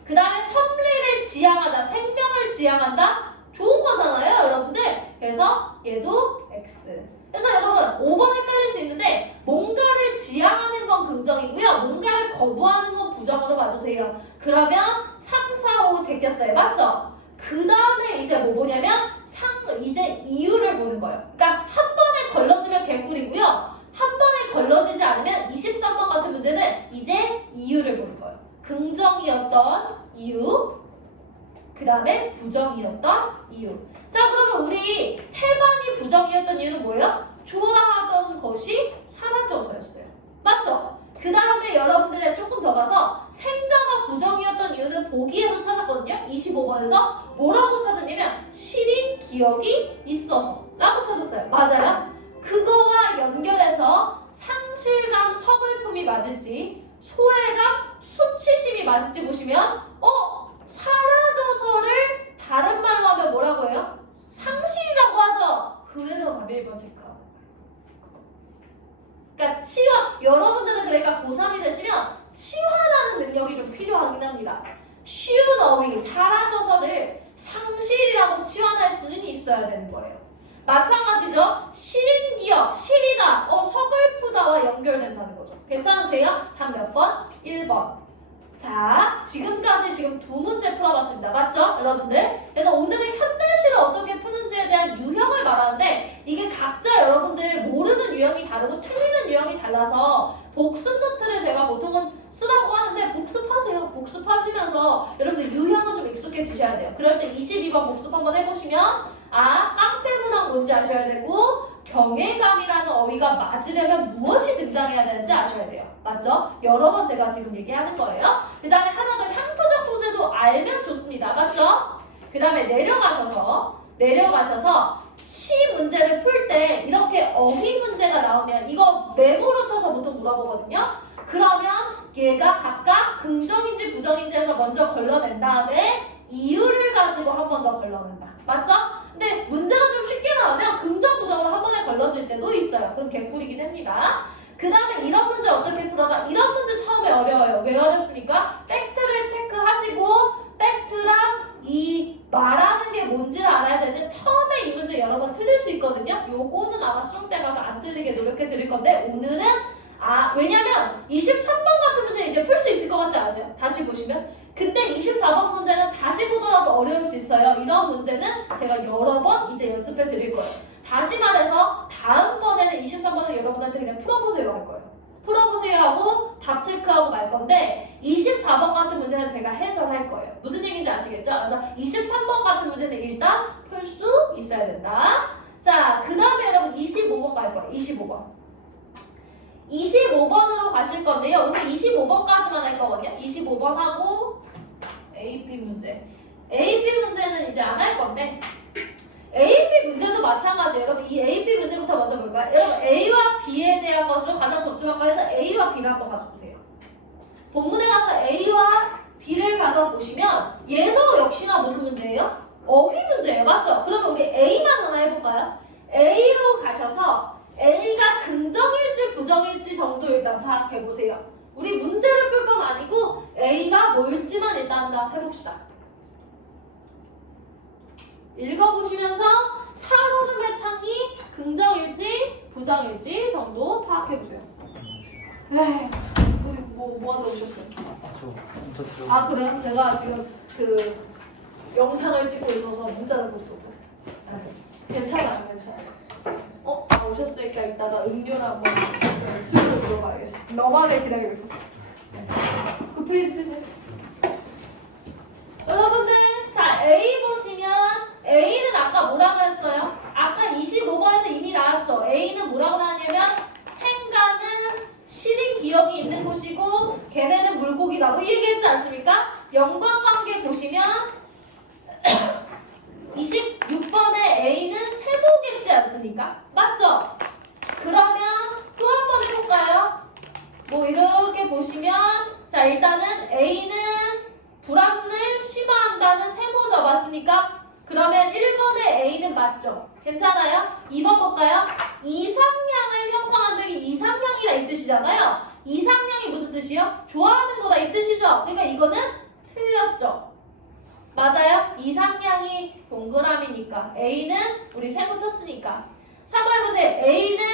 그 다음에 섭리를 지향하자. 생명을 지향한다? 좋은 거잖아요, 여러분들. 그래서 얘도 X. 그래서 여러분 5번 헷갈릴 수 있는데 뭔가를 지향하는 건 긍정이고요. 뭔가를 거부하는 건 부정으로 봐주세요. 그러면 3, 4, 5 제꼈어요. 맞죠? 그 다음에 이제 뭐 보냐면 이제 이유를 보는 거예요. 그러니까 한 번에 걸러지면 개꿀이고요. 한 번에 걸러지지 않으면 23번 같은 문제는 이제 이유를 보는 거예요. 긍정이었던 이유, 그 다음에 부정이었던 이유. 자, 그러면 우리 태반이 부정이었던 이유는 뭐예요? 좋아하던 것이 사라져서였어요. 맞죠? 그 다음에 여러분들이 조금 더 가서 생가가 부정이었던 이유는 보기에서 찾았거든요. 25번에서 뭐라고 찾았냐면 시린 기억이 있어서 라고 찾았어요. 맞아요? 그거와 연결해서 상실감, 서글픔이 맞을지 소외감, 수치심이 맞을지 보시면 사라져서를 다른 말로 하면 뭐라고 해요? 상실이라고 하죠. 그래서 답이 1번 체크하고. 그러니까 여러분들은 그러니까 고3이 되시면 치환하는 능력이 좀 필요하긴 합니다. 쉬운 어휘, 사라져서를 상실이라고 치환할 수는 있어야 되는 거예요. 마찬가지죠. 시린 기억, 시리다, 서글프다와 연결된다는 거죠. 괜찮으세요? 답 몇 번? 1번. 자, 지금까지 지금 두 문제 풀어봤습니다. 맞죠? 여러분들? 그래서 오늘은 현대시를 어떻게 푸는지에 대한 유형을 말하는데 이게 각자 여러분들 모르는 유형이 다르고 틀리는 유형이 달라서 복습 노트를 제가 보통은 쓰라고 하는데 복습하세요. 복습하시면서 여러분들 유형은 좀 익숙해지셔야 돼요. 그럴 때 22번 복습 한번 해보시면 깡패문항 뭔지 아셔야 되고 경외감이라는 어휘가 맞으려면 무엇이 등장해야 되는지 아셔야 돼요. 맞죠? 여러 번 제가 지금 얘기하는 거예요. 그 다음에 하나 더 향토적 소재도 알면 좋습니다. 맞죠? 그 다음에 내려가셔서 시 문제를 풀 때 이렇게 어휘 문제가 나오면 이거 메모로 쳐서 보통 물어보거든요. 그러면 얘가 각각 긍정인지 부정인지 해서 먼저 걸러낸 다음에 이유를 가지고 한 번 더 걸러낸다. 맞죠? 근데 문제가 좀 쉽게 나오면 긍정 부정으로 한 번에 걸러질 때도 있어요. 그럼 개꿀이긴 합니다. 그 다음에 이런 문제 어떻게 풀어봐? 이런 문제 처음에 어려워요. 왜 어렵습니까? 팩트를 체크하시고 팩트랑 이 말하는 게 뭔지를 알아야 되는데 처음에 이 문제 여러 번 틀릴 수 있거든요. 요거는 아마 수능 때 가서 안 틀리게 노력해 드릴 건데 오늘은 왜냐면 23번 같은 문제 이제 풀 수 있을 것 같지 않으세요? 다시 보시면 근데 24번 문제는 다시 보더라도 어려울 수 있어요. 이런 문제는 제가 여러 번 이제 연습해 드릴 거예요. 다시 말해서 다음번에는 23번은 여러분한테 그냥 풀어보세요 할 거예요. 풀어보세요 하고 답 체크하고 말 건데 24번 같은 문제는 제가 해설할 거예요. 무슨 얘기인지 아시겠죠? 그래서 23번 같은 문제는 일단 풀 수 있어야 된다. 자, 그 다음에 여러분 25번 갈 거예요. 25번으로 가실 건데요. 오늘 25번까지만 할 거거든요. 25번 하고 AP 문제. AP 문제는 이제 안 할 건데 AP 문제도 마찬가지예요. 여러분 이 AP 문제부터 먼저 볼까요? 여러분 A와 B에 대한 것으로 가장 적중한 거에서 A와 B를 한번 가져보세요. 본문에 가서 A와 B를 가서 보시면 얘도 역시나 무슨 문제예요? 어휘 문제예요. 맞죠? 그러면 우리 A만 하나 해볼까요? A로 가셔서 A가 긍정일지 부정일지 정도 일단 파악해보세요. 우리 문제를 풀 건 아니고 A가 뭘지만 일단 한번 해봅시다. 읽어보시면서 살오름의 창이 긍정일지 부정일지 정도 파악해보세요. 에이, 우리 뭐 하다 오셨어요? 저 들어. 아 그래요? 제가 지금 그 영상을 찍고 있어서 문자를 보지 못했어요. 괜찮아요, 괜찮아요. 오셨으니까 이따가 음료를 한번 수유로 들어가야겠어. 너만을 기다리고 있었어. 그 플리즈. 여러분들, 자 A 보시면 A는 아까 뭐라고 했어요? 아까 25번에서 이미 나왔죠. A는 뭐라고 나왔냐면 생가는 시린 기억이 있는 곳이고 걔네는 물고기라고 이 얘기했지 않습니까? 연관관계 보시면 26번에 A는 세모겠지 않습니까? 맞죠? 그러면 또 한 번 해볼까요? 뭐 이렇게 보시면 자 일단은 A는 불안을 심화한다는 세모죠. 맞습니까? 그러면 1번에 A는 맞죠? 괜찮아요? 2번 볼까요? 이상향을 형성한다는 게 이상향이라 이 뜻이잖아요. 이상향이 무슨 뜻이요? 좋아하는 거다 이 뜻이죠? 그러니까 이거는 틀렸죠? 맞아요? 이상향이 동그라미니까 A는 우리 세모 쳤으니까 3번 해보세요. A는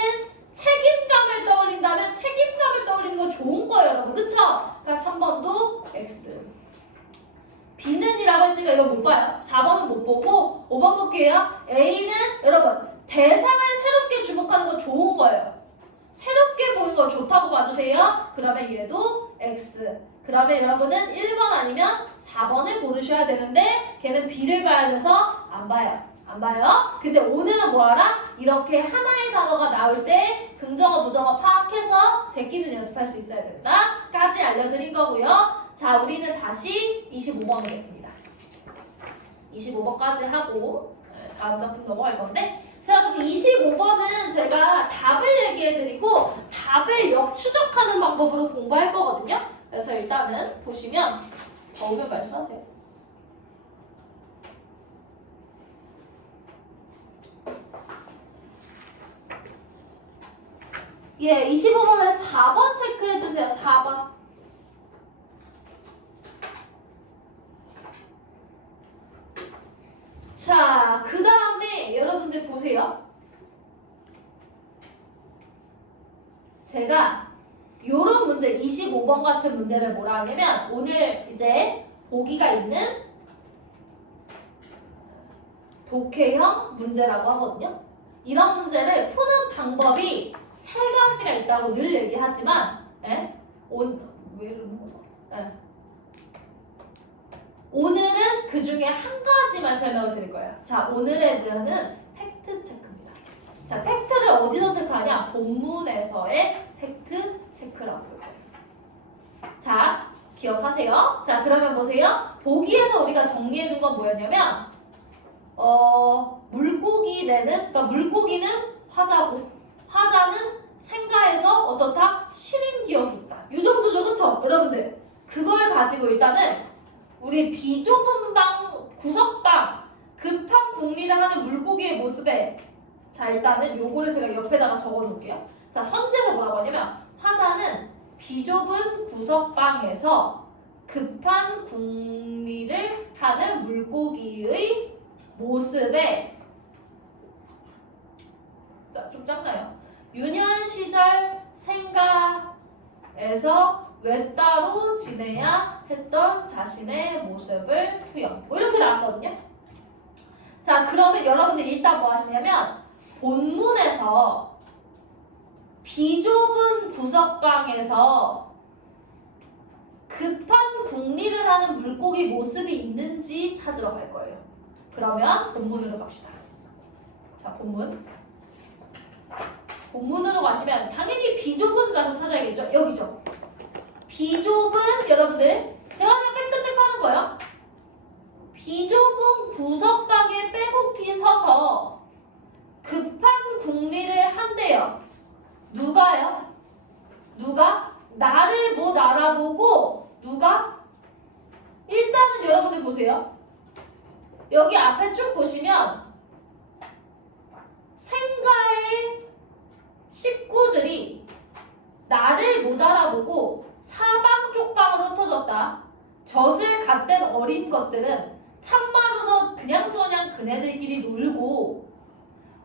책임감을 떠올린다면 책임감을 떠올리는 거 좋은 거예요 여러분. 그쵸? 그러니까 3번도 X. B는 이라고 했으니까 이거 못 봐요. 4번은 못 보고 5번 볼게요. A는 여러분 대상을 새롭게 주목하는 거 좋은 거예요. 새롭게 보이는 거 좋다고 봐주세요. 그러면 얘도 X. 그러면 여러분은 1번 아니면 4번을 고르셔야 되는데 걔는 B를 봐야 돼서 안 봐요. 안 봐요. 근데 오늘은 뭐하라? 이렇게 하나의 단어가 나올 때 긍정어 부정어 파악해서 제끼는 연습할 수 있어야 된다 까지 알려드린 거고요. 자 우리는 다시 25번 보겠습니다. 25번까지 하고 다음 작품 넘어갈 건데 자 그럼 25번은 제가 답을 얘기해드리고 답을 역추적하는 방법으로 공부할 거거든요. 그래서 일단은 보시면 더우면 말씀하세요. 예, 25번에 4번 체크해주세요. 4번. 자, 그 다음에 여러분들 보세요. 제가 요런 문제, 25번 같은 문제를 뭐라 하냐면 오늘 이제 보기가 있는 독해형 문제라고 하거든요. 이런 문제를 푸는 방법이 세 가지가 있다고 늘 얘기하지만 왜 이러는 거죠? 오늘은 그 중에 한 가지만 설명을 드릴 거예요. 자, 오늘에 대한 팩트 체크입니다. 자, 팩트를 어디서 체크하냐? 본문에서의 팩트 체크라고 해요. 자, 기억하세요. 자, 그러면 보세요. 보기에서 우리가 정리해둔 건 뭐였냐면 물고기래는, 그러니까 물고기는 화자고 화자는 생가에서 어떻다? 시린 기억이 있다. 이 정도죠, 그쵸? 여러분들 그걸 가지고 일단은 우리 비좁은 방, 구석방, 급한 궁리를 하는 물고기의 모습에 자 일단은 요거를 제가 옆에다가 적어 놓을게요. 자 선지에서 뭐라고 하냐면 화자는 비좁은 구석방에서 급한 궁리를 하는 물고기의 모습에 자 좀 작나요? 유년 시절 생가에서 외따로 지내야 했던 자신의 모습을 투영. 뭐 이렇게 나왔거든요. 자, 그러면 여러분들이 일단 뭐 하시냐면 본문에서 비좁은 구석방에서 급한 궁리를 하는 물고기 모습이 있는지 찾으러 갈 거예요. 그러면 본문으로 갑시다. 자, 본문으로 가시면 당연히 비좁은 가서 찾아야겠죠? 여기죠. 비좁은 여러분들 제가 그냥 팩트 체크하는 거예요. 비좁은 구석방에 빼곡히 서서 급한 궁리를 한대요. 누가요? 누가? 나를 못 알아보고 누가? 일단은 여러분들 보세요. 여기 앞에 쭉 보시면 생가의 식구들이 나를 못 알아보고 사방 쪽방으로 흩어졌다. 젖을 갓댄 어린 것들은 참마루서 그냥저냥 그네들끼리 놀고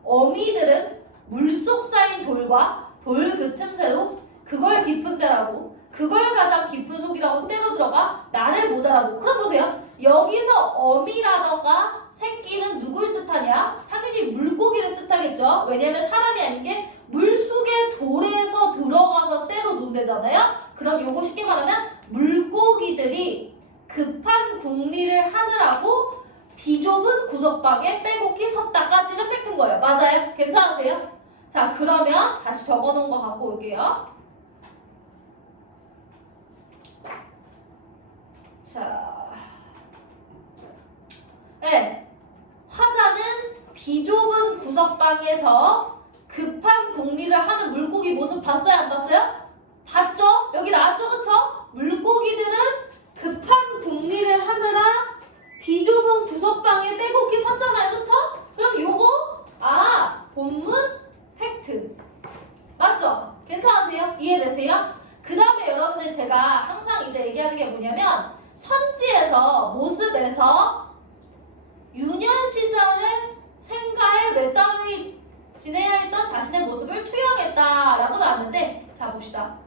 어미들은 물속 쌓인 돌과 돌 그 틈새로 그걸 깊은 데라고 그걸 가장 깊은 속이라고 때로 들어가 나를 못 알아보고. 그럼 보세요. 여기서 어미라던가 새끼는 누굴 뜻하냐? 당연히 물고기를 뜻하겠죠. 왜냐하면 사람이 아닌 게 물속에 돌에서 들어가서 때로 논대잖아요. 그럼 요거 쉽게 말하면 물고기들이 급한 궁리를 하느라고 비좁은 구석방에 빼곡히 섰다까지는 팩트인 거예요. 맞아요? 괜찮으세요? 자, 그러면 다시 적어놓은 거 갖고 올게요. 자, 네, 화자는 비좁은 구석방에서 급한 궁리를 하는 물고기 모습 봤어요? 안 봤어요? 봤죠? 여기 나왔죠? 그쵸? 물고기들은 급한 궁리를 하느라 비좁은 구석방에 빼곡히 섰잖아요. 그쵸? 그럼 요거 본문 팩트 맞죠? 괜찮으세요? 이해되세요? 그 다음에 여러분들 제가 항상 이제 얘기하는 게 뭐냐면 선지에서 모습에서 유년 시절을 생가에 외딴의 지내야 했던 자신의 모습을 투영했다라고 나왔는데 자 봅시다.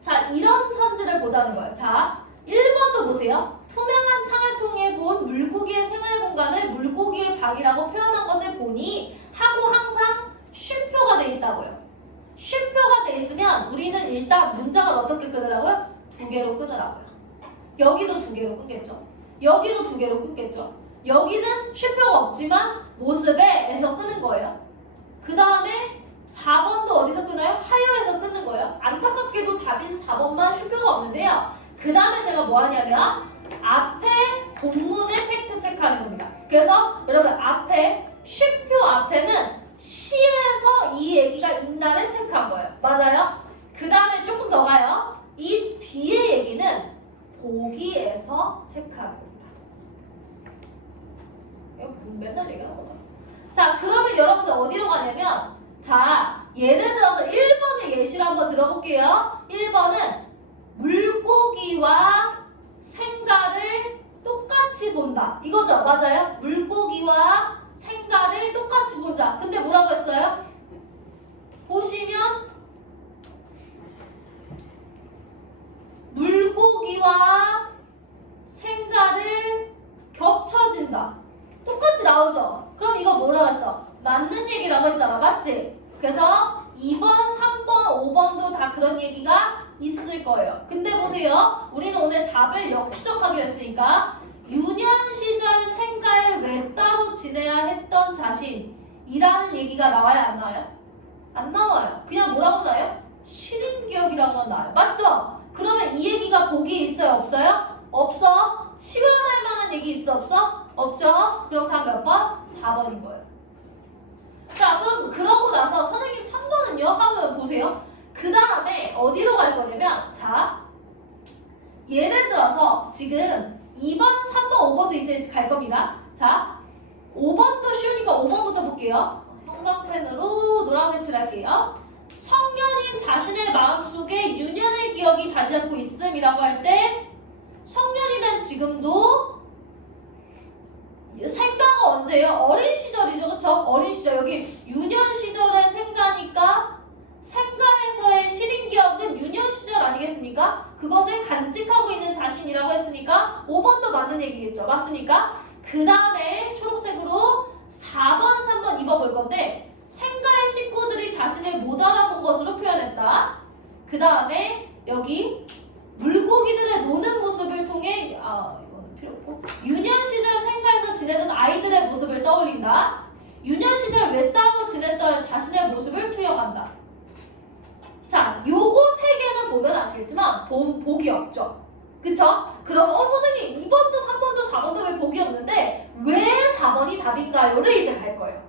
자 이런 선지를 보자는 거예요. 자 1번도 보세요. 투명한 창을 통해 본 물고기의 생활 공간을 물고기의 방이라고 표현한 것을 보니 하고 항상 쉼표가 돼 있다고요. 쉼표가 돼 있으면 우리는 일단 문장을 어떻게 끊으라고요? 두 개로 끊으라고요. 여기도 두 개로 끊겠죠. 여기도 두 개로 끊겠죠. 여기는 쉼표가 없지만 모습에서 끊은 거예요. 그 다음에 4번도 어디서 끊어요? 하여에서 끊는 거예요. 안타깝게도 답인 4번만 쉼표가 없는데요. 그 다음에 제가 뭐 하냐면 앞에 본문을 팩트 체크하는 겁니다. 그래서 여러분 앞에 쉼표 앞에는 시에서 이 얘기가 있나를 체크한 거예요. 맞아요? 그 다음에 조금 더 가요. 이 뒤에 얘기는 보기에서 체크하는 겁니다. 이거 맨날 얘기하는 거다. 자, 그러면 여러분들 어디로 가냐면 자, 예를 들어서 1번의 예시를 한번 들어볼게요. 1번은 물고기와 생가를 똑같이 본다. 이거죠? 맞아요? 물고기와 생가를 똑같이 보자. 근데 뭐라고 했어요? 보시면 물고기와 생가를 겹쳐진다. 똑같이 나오죠? 그럼 이거 뭐라고 했어? 맞는 얘기라고 했잖아. 맞지? 그래서 2번, 3번, 5번도 다 그런 얘기가 있을 거예요. 근데 보세요. 우리는 오늘 답을 역추적하기로 했으니까 유년 시절 생가에 왜 따로 지내야 했던 자신이라는 얘기가 나와요? 안 나와요? 안 나와요. 그냥 뭐라고 나와요? 실인기억이라고만 나와요. 맞죠? 그러면 이 얘기가 보기에 있어요? 없어요? 없어. 치환할 만한 얘기 있어? 없어? 없죠? 그럼 답 몇 번? 4번인 거예요. 자, 그럼 그러고 나서 선생님 3번은요? 하면 보세요. 그 다음에 어디로 갈 거냐면 자, 예를 들어서 지금 2번, 3번, 5번도 이제 갈 겁니다. 자, 5번도 쉬우니까 5번부터 볼게요. 형광펜으로 노란색 칠할게요. 성년인 자신의 마음속에 유년의 기억이 자리 잡고 있음이라고 할 때 성년이 된 지금도 생가가 언제예요? 어린 시절이죠. 그쵸? 어린 시절. 여기 유년 시절의 생가니까 생가에서의 실인 기억은 유년 시절 아니겠습니까? 그것을 간직하고 있는 자신이라고 했으니까 5번도 맞는 얘기겠죠. 맞습니까? 그 다음에 초록색으로 4번, 3번, 2번 볼 건데 생가의 식구들이 자신을 못 알아본 것으로 표현했다. 그 다음에 여기 물고기들의 노는 모습을 통해 이거는 필요 없고 유년 시절 생가에서 지내던 아이들의 모습을 떠올린다. 유년 시절 외따로 지냈던 자신의 모습을 투영한다. 자, 요거 세 개는 보면 아시겠지만 복이 없죠. 그쵸? 그럼 선생님 2번도 3번도 4번도 왜 복이 없는데 왜 4번이 답인가요를 이제 갈 거예요.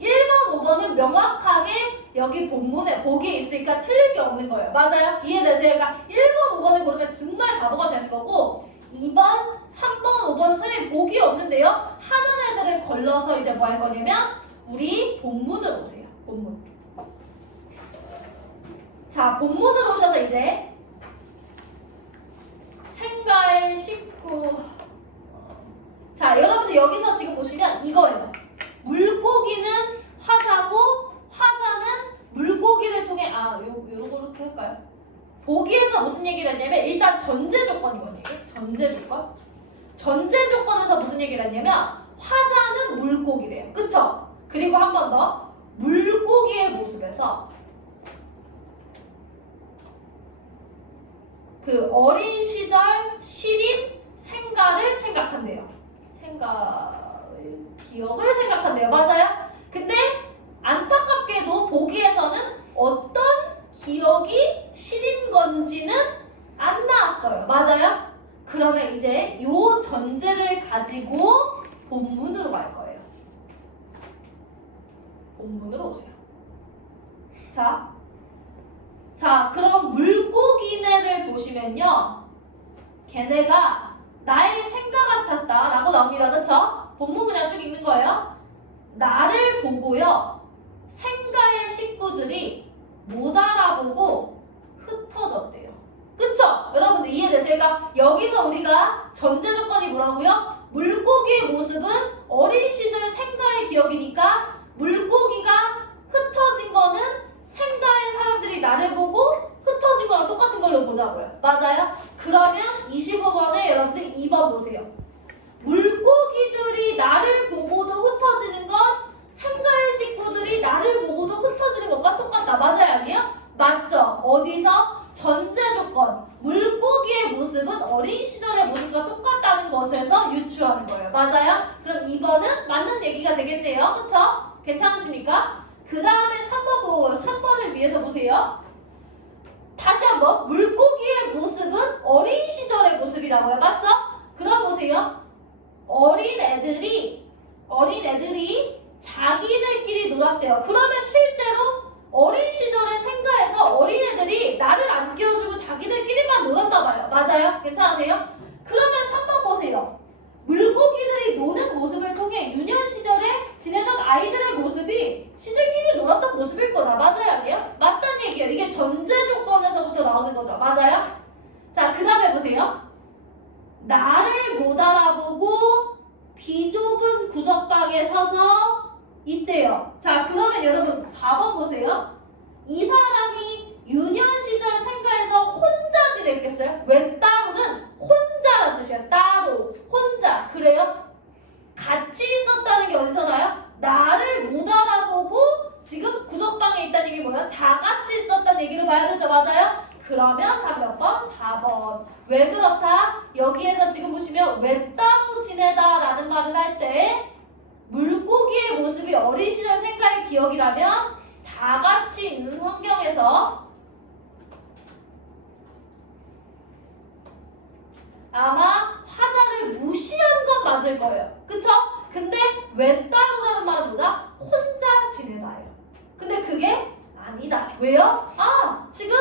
1번, 5번은 명확하게 여기 본문에 복이 있으니까 틀릴 게 없는 거예요. 맞아요? 이해되세요? 그러니까 1번, 5번을 고르면 정말 바보가 되는 거고 2번, 3번, 5번 선생님 복이 없는데요. 하는 애들을 걸러서 이제 뭐 할 거냐면 우리 본문을 보세요. 본문. 자, 본문으로 오셔서 이제 생가의 식구. 자, 여러분들 여기서 지금 보시면 이거예요. 물고기는 화자고 화자는 물고기를 통해 요거 이렇게 할까요? 보기에서 무슨 얘기를 했냐면 일단 전제 조건이거든요. 전제 조건. 전제 조건에서 무슨 얘기를 했냐면 화자는 물고기래요. 그쵸? 그리고 한 번 더 물고기의 모습에서 그 어린 시절 시린 생가를 생각한대요. 기억을 생각한대요. 맞아요? 근데 안타깝게도 보기에서는 어떤 기억이 시린 건지는 안 나왔어요. 맞아요? 그러면 이제 요 전제를 가지고 본문으로 갈 거예요. 본문으로 오세요. 자, 그럼 물고기네를 보시면요. 걔네가 나의 생각 같았다 라고 나옵니다. 그쵸? 본문 그냥 쭉 읽는 거예요. 나를 보고요. 생가의 식구들이 못 알아보고 흩어졌대요. 그쵸? 여러분들 이해되세요? 그러니까 여기서 우리가 전제 조건이 뭐라고요? 물고기의 모습은 어린 시절 생가의 기억이니까 물고기가 흩어진 거는 생가의 사람들이 나를 보고 흩어진 거랑 똑같은 걸로 보자고요. 맞아요? 그러면 25번에 여러분들 2번 보세요. 물고기들이 나를 보고도 흩어지는 건 생가의 식구들이 나를 보고도 흩어지는 것과 똑같다. 맞아요? 아니요? 맞죠? 어디서? 전제 조건. 물고기의 모습은 어린 시절의 모습과 똑같다는 것에서 유추하는 거예요. 맞아요? 그럼 2번은 맞는 얘기가 되겠네요. 그쵸? 괜찮으십니까? 그 다음에 3번 보고요. 3번을 위해서 보세요. 다시 한번 물고기의 모습은 어린 시절의 모습이라고요. 맞죠? 그럼 보세요. 어린 애들이 자기들끼리 놀았대요. 그러면 실제로 어린 시절의 생가에서 어린애들이 나를 안 끼워주고 자기들끼리만 놀았나 봐요. 맞아요? 괜찮으세요? 그러면 3번 보세요. 물고기들이 노는 모습을 통해 유년 시절에 지내던 아이들의 모습이 지들끼리 놀았던 모습일 거다. 맞아요? 아니에요? 맞다는 얘기예요. 이게 전제 조건에서부터 나오는 거죠. 맞아요? 자, 그 다음에 보세요. 나를 못 알아보고 비좁은 구석방에 서서 있대요. 자, 그러면 여러분 4번 보세요. 이 사람이 유년 시절 생가에서 혼자 지냈겠어요? 외따로는 혼자라는 뜻이에요. 따로, 혼자. 그래요? 같이 있었다는 게 어디서 나요? 나를 못 알아보고 지금 구석방에 있다는 얘기 뭐예요? 다 같이 있었다는 얘기를 봐야 되죠. 맞아요? 그러면 답 몇 번? 4번. 왜 그렇다? 여기에서 지금 보시면 외따로 지내다 라는 말을 할 때 물고기의 모습이 어린 시절 생가의 기억이라면 다 같이 있는 환경에서 아마 화자를 무시한 건 맞을 거예요. 그쵸? 근데 외따로라는 말은 뭐다? 혼자 지내다예요. 근데 그게 아니다. 왜요? 지금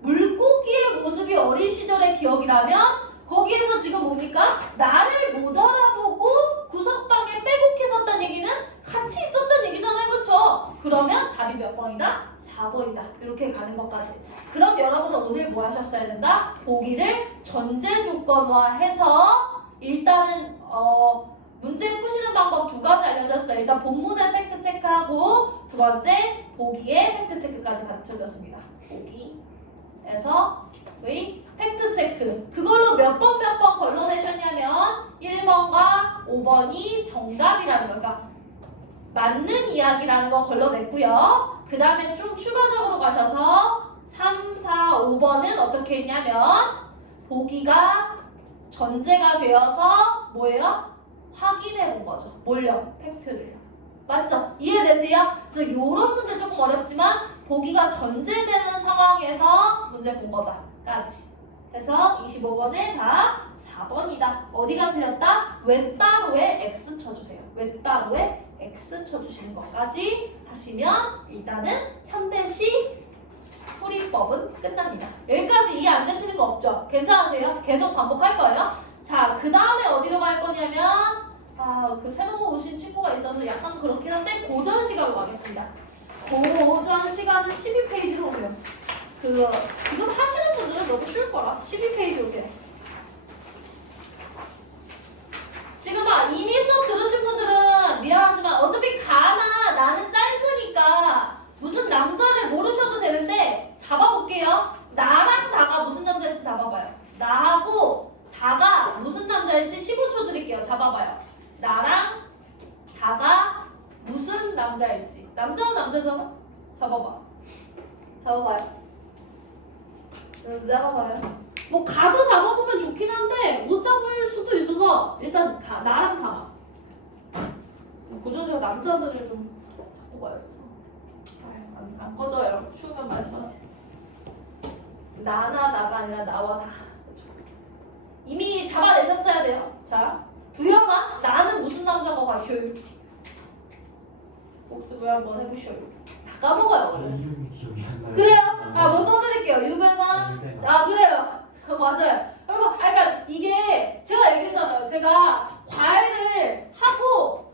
물고기의 모습이 어린 시절의 기억이라면 거기에서 지금 뭡니까? 나를 못 알아보고 구석방에 빼곡히 섰다는 얘기는 같이 있었다는 얘기잖아요. 그쵸? 그러면 답이 몇 번이다? 4번이다. 이렇게 가는 것까지. 그럼 여러분은 오늘 뭐 하셨어야 된다? 보기를 전제 조건화해서 일단은 문제 푸시는 방법 2가지 알려줬어요. 일단 본문의 팩트 체크하고 두 번째 보기의 팩트 체크까지 가르쳐줬습니다. 보기에서 의 팩트 체크. 그걸로 몇 번 걸러내셨냐면 1번과 5번이 정답이라는 거. 그러니까 맞는 이야기라는 거 걸러냈고요. 그 다음에 좀 추가적으로 가셔서 3, 4, 5번은 어떻게 했냐면 보기가 전제가 되어서 뭐예요? 확인해 본 거죠. 뭘요? 팩트를요. 맞죠? 이해되세요? 그래서 이런 문제 조금 어렵지만 보기가 전제되는 상황에서 문제 본 거다까지. 그래서 25번에 다 4번이다. 어디가 틀렸다? 외따로에 X 쳐주세요. 외따로에 X 쳐주시는 것까지 하시면 일단은 현대시 풀이법은 끝납니다. 여기까지 이해 안 되시는 거 없죠? 괜찮으세요? 계속 반복할 거예요. 자, 그 다음에 어디로 갈 거냐면 그 새로 오신 친구가 있어서 약간 그렇긴 한데 고전 시간으로 가겠습니다. 고전 시간은 12페이지로 오세요. 그거 지금 하시는 분들은 너무 쉬울 거라 12페이지 오세요. 지금 이미 수업 들으신 분들은 미안하지만 어차피 가나 나는 짧으니까 무슨 남자를 모르셔도 되는데 잡아볼게요. 나랑 다가 무슨 남자일지 잡아봐요. 나하고 다가 무슨 남자일지 15초 드릴게요. 잡아봐요. 나랑 다가 무슨 남자일지. 남자는 남자잖아? 잡아봐. 잡아봐요. 잡아봐요. 뭐 가도 잡아보면 좋긴 한데 못 잡을 수도 있어서 일단 나랑 다가. 고전시간 남자들을 좀 잡고 봐요. 안 꺼져요. 쉬우면 말씀하세요. 나나 나가 아니라 나와 다. 이미 잡아내셨어야 돼요. 자, 두현아, 나는 무슨 남자고 가르쳐요? 복습을 한번 해보셔요. 다 까먹어요 원래. 이름이 기억이 안 나요. 그래요? 뭐 써드릴게요. 유배나. 그래요. 맞아요. 여러분, 그러니까 이게 제가 얘기했잖아요. 제가 과외를 하고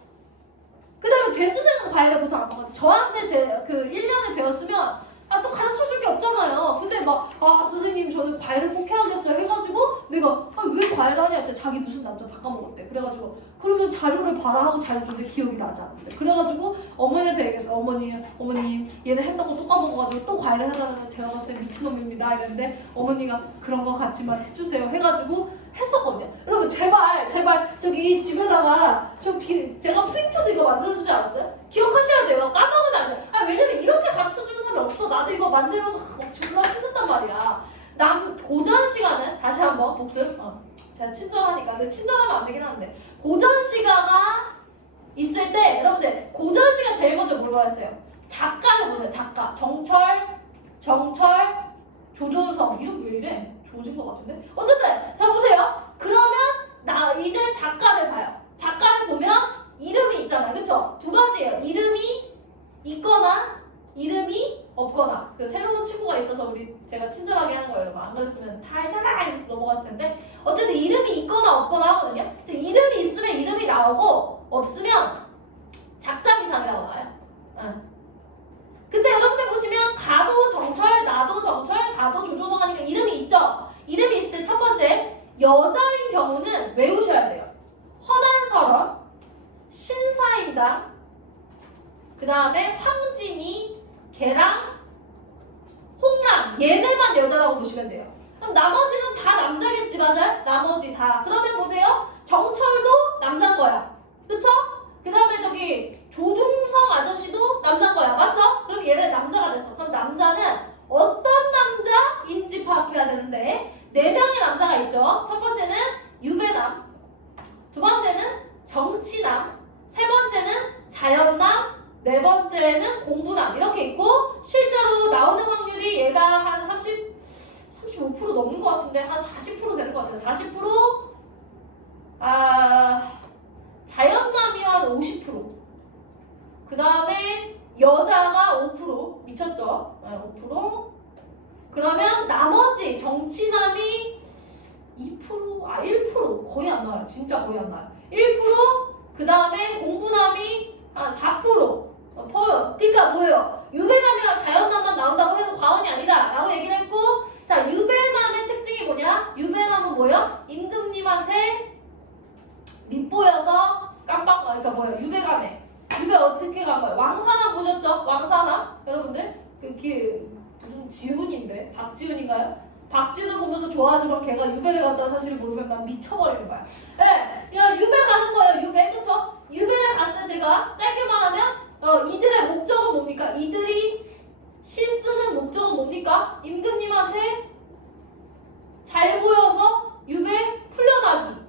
그다음에 재수생은 과외를 보통 안 하거든요. 저한테 그 1년을 배웠으면 또 가르쳐줄 게 없잖아요. 근데 선생님 저는 과외를 꼭 해야겠어요 해가지고 내가 왜 과외를 하냐 했더니 자기 무슨 남자 다 까먹었대. 그래가지고 그러면 자료를 봐라 하고 자료 줬는데 기억이 나지 않는데. 그래가지고 어머니한테 얘기했어요. 어머니 얘는 했던 거 또 까먹어가지고 또 과외를 하려면 제가 봤을 때 미친놈입니다 이랬는데 어머니가 그런 거 같지만 해주세요 해가지고 했었거든요. 여러분 제발 저기 집에다가 제가 프린트도 이거 만들어주지 않았어요? 기억하셔야 돼요. 까먹으면 안 돼요. 왜냐면 이렇게 가르쳐주는 사람이 없어. 나도 이거 만들면서 졸라 신났단 말이야. 고전 시간은 다시 한번 복습. 제가 친절하니까. 근데 친절하면 안 되긴 하는데 고전 시가가 있을 때 여러분들 고전 시간 제일 먼저 뭘 말했어요? 작가를 보세요. 작가. 정철, 조존성. 이름 왜 이래? 조진 것 같은데? 어쨌든 자 보세요. 그러면 이제 작가를 봐요. 작가를 보면 이름이 있잖아요. 그쵸? 두 가지예요. 이름이 있거나 이름이 없거나. 그 새로운 친구가 있어서 제가 친절하게 하는 거예요. 안 그랬으면 다 알잖아 이러면서 넘어갔을 텐데 어쨌든 이름이 있거나 없거나 하거든요. 이름이 있으면 이름이 나오고 없으면 작자미상이라고 나와요. 근데 여러분들 보시면 가도 정철, 나도 정철, 다도 조조성 하니까 이름이 있죠? 이름이 있을 때 첫 번째 여자인 경우는 외우셔야 돼요. 허난설원, 신사임당, 그 다음에 황진이, 개랑, 홍랑 얘네만 여자라고 보시면 돼요. 그럼 나머지는 다 남자겠지 맞아요? 나머지 다. 그러면 보세요. 정철도 남자인 거야. 그쵸? 그 다음에 저기 조중성 아저씨도 남자인 거야. 맞죠? 그럼 얘는 남자가 됐어. 그럼 남자는 어떤 남자인지 파악해야 되는데 4명의 남자가 있죠. 첫 번째는 유배남, 두 번째는 정치남, 세 번째는 자연남, 네 번째는 공부남 이렇게 있고 실제로 나오는 확률이 얘가 한 35% 넘는 것 같은데 한 40% 되는 것 같아요. 40%? 자연남이 한 50%. 그 다음에 여자가 5% 미쳤죠? 5%. 그러면 나머지 정치남이 2%, 1% 거의 안 나와요. 진짜 거의 안 나와요. 1%. 그 다음에 공부남이 한 4%. 그러니까 뭐예요? 유배남이랑 자연남만 나온다고 해도 과언이 아니다 라고 얘기를 했고 자 유배남의 특징이 뭐냐? 유배남은 뭐야? 임금님한테 밑보여서 그러니까 뭐예요? 유배가네. 유배 어떻게 간 거예요? 왕사남 보셨죠? 왕사남? 여러분들? 그게 무슨 지훈인데? 박지훈인가요? 박지훈을 보면서 좋아하지만 걔가 유배를 갔다는 사실을 모르면 난 미쳐버리는 거야. 네, 유배 가는 거예요. 유배, 그쵸? 유배를 갔을 때 제가 짧게 말하면 이들의 목적은 뭡니까? 이들이 시 쓰는 목적은 뭡니까? 임금님한테 잘 보여서 유배 풀려나기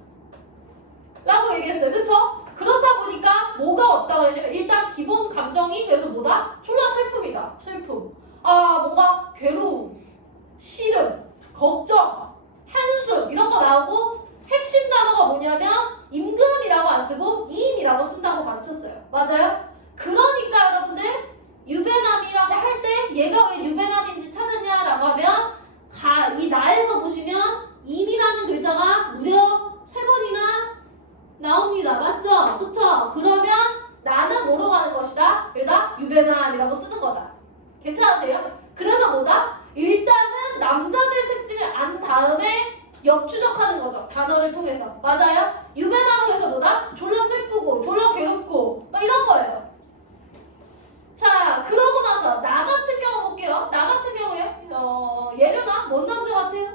라고 얘기했어요. 그쵸? 그렇다 보니까 뭐가 없다 그러냐면 일단 기본 감정이 그래서 뭐다? 졸라 슬픔이다. 슬픔. 뭔가 괴로움, 시름, 걱정, 한숨 이런 거 나오고 핵심 단어가 뭐냐면 임금이라고 안 쓰고 임이라고 쓴다고 가르쳤어요. 맞아요? 그러니까 여러분들 유배남이라고 할 때 얘가 왜 유배남인지 찾았냐라고 하면 이 나에서 보시면 임이라는 글자가 무려 3번이나 나옵니다. 맞죠? 그쵸? 그러면 나는 뭐로 가는 것이다? 여기다 유배남이라고 쓰는 거다. 괜찮으세요? 그래서 뭐다? 일단은 남자들 특징을 안 다음에 역추적하는 거죠. 단어를 통해서. 맞아요? 유배나무에서 뭐다? 졸라 슬프고 졸라 괴롭고 막 이런 거예요. 자, 그러고 나서 나 같은 경우 볼게요. 나 같은 경우요. 예련아, 뭔 남자 같아요?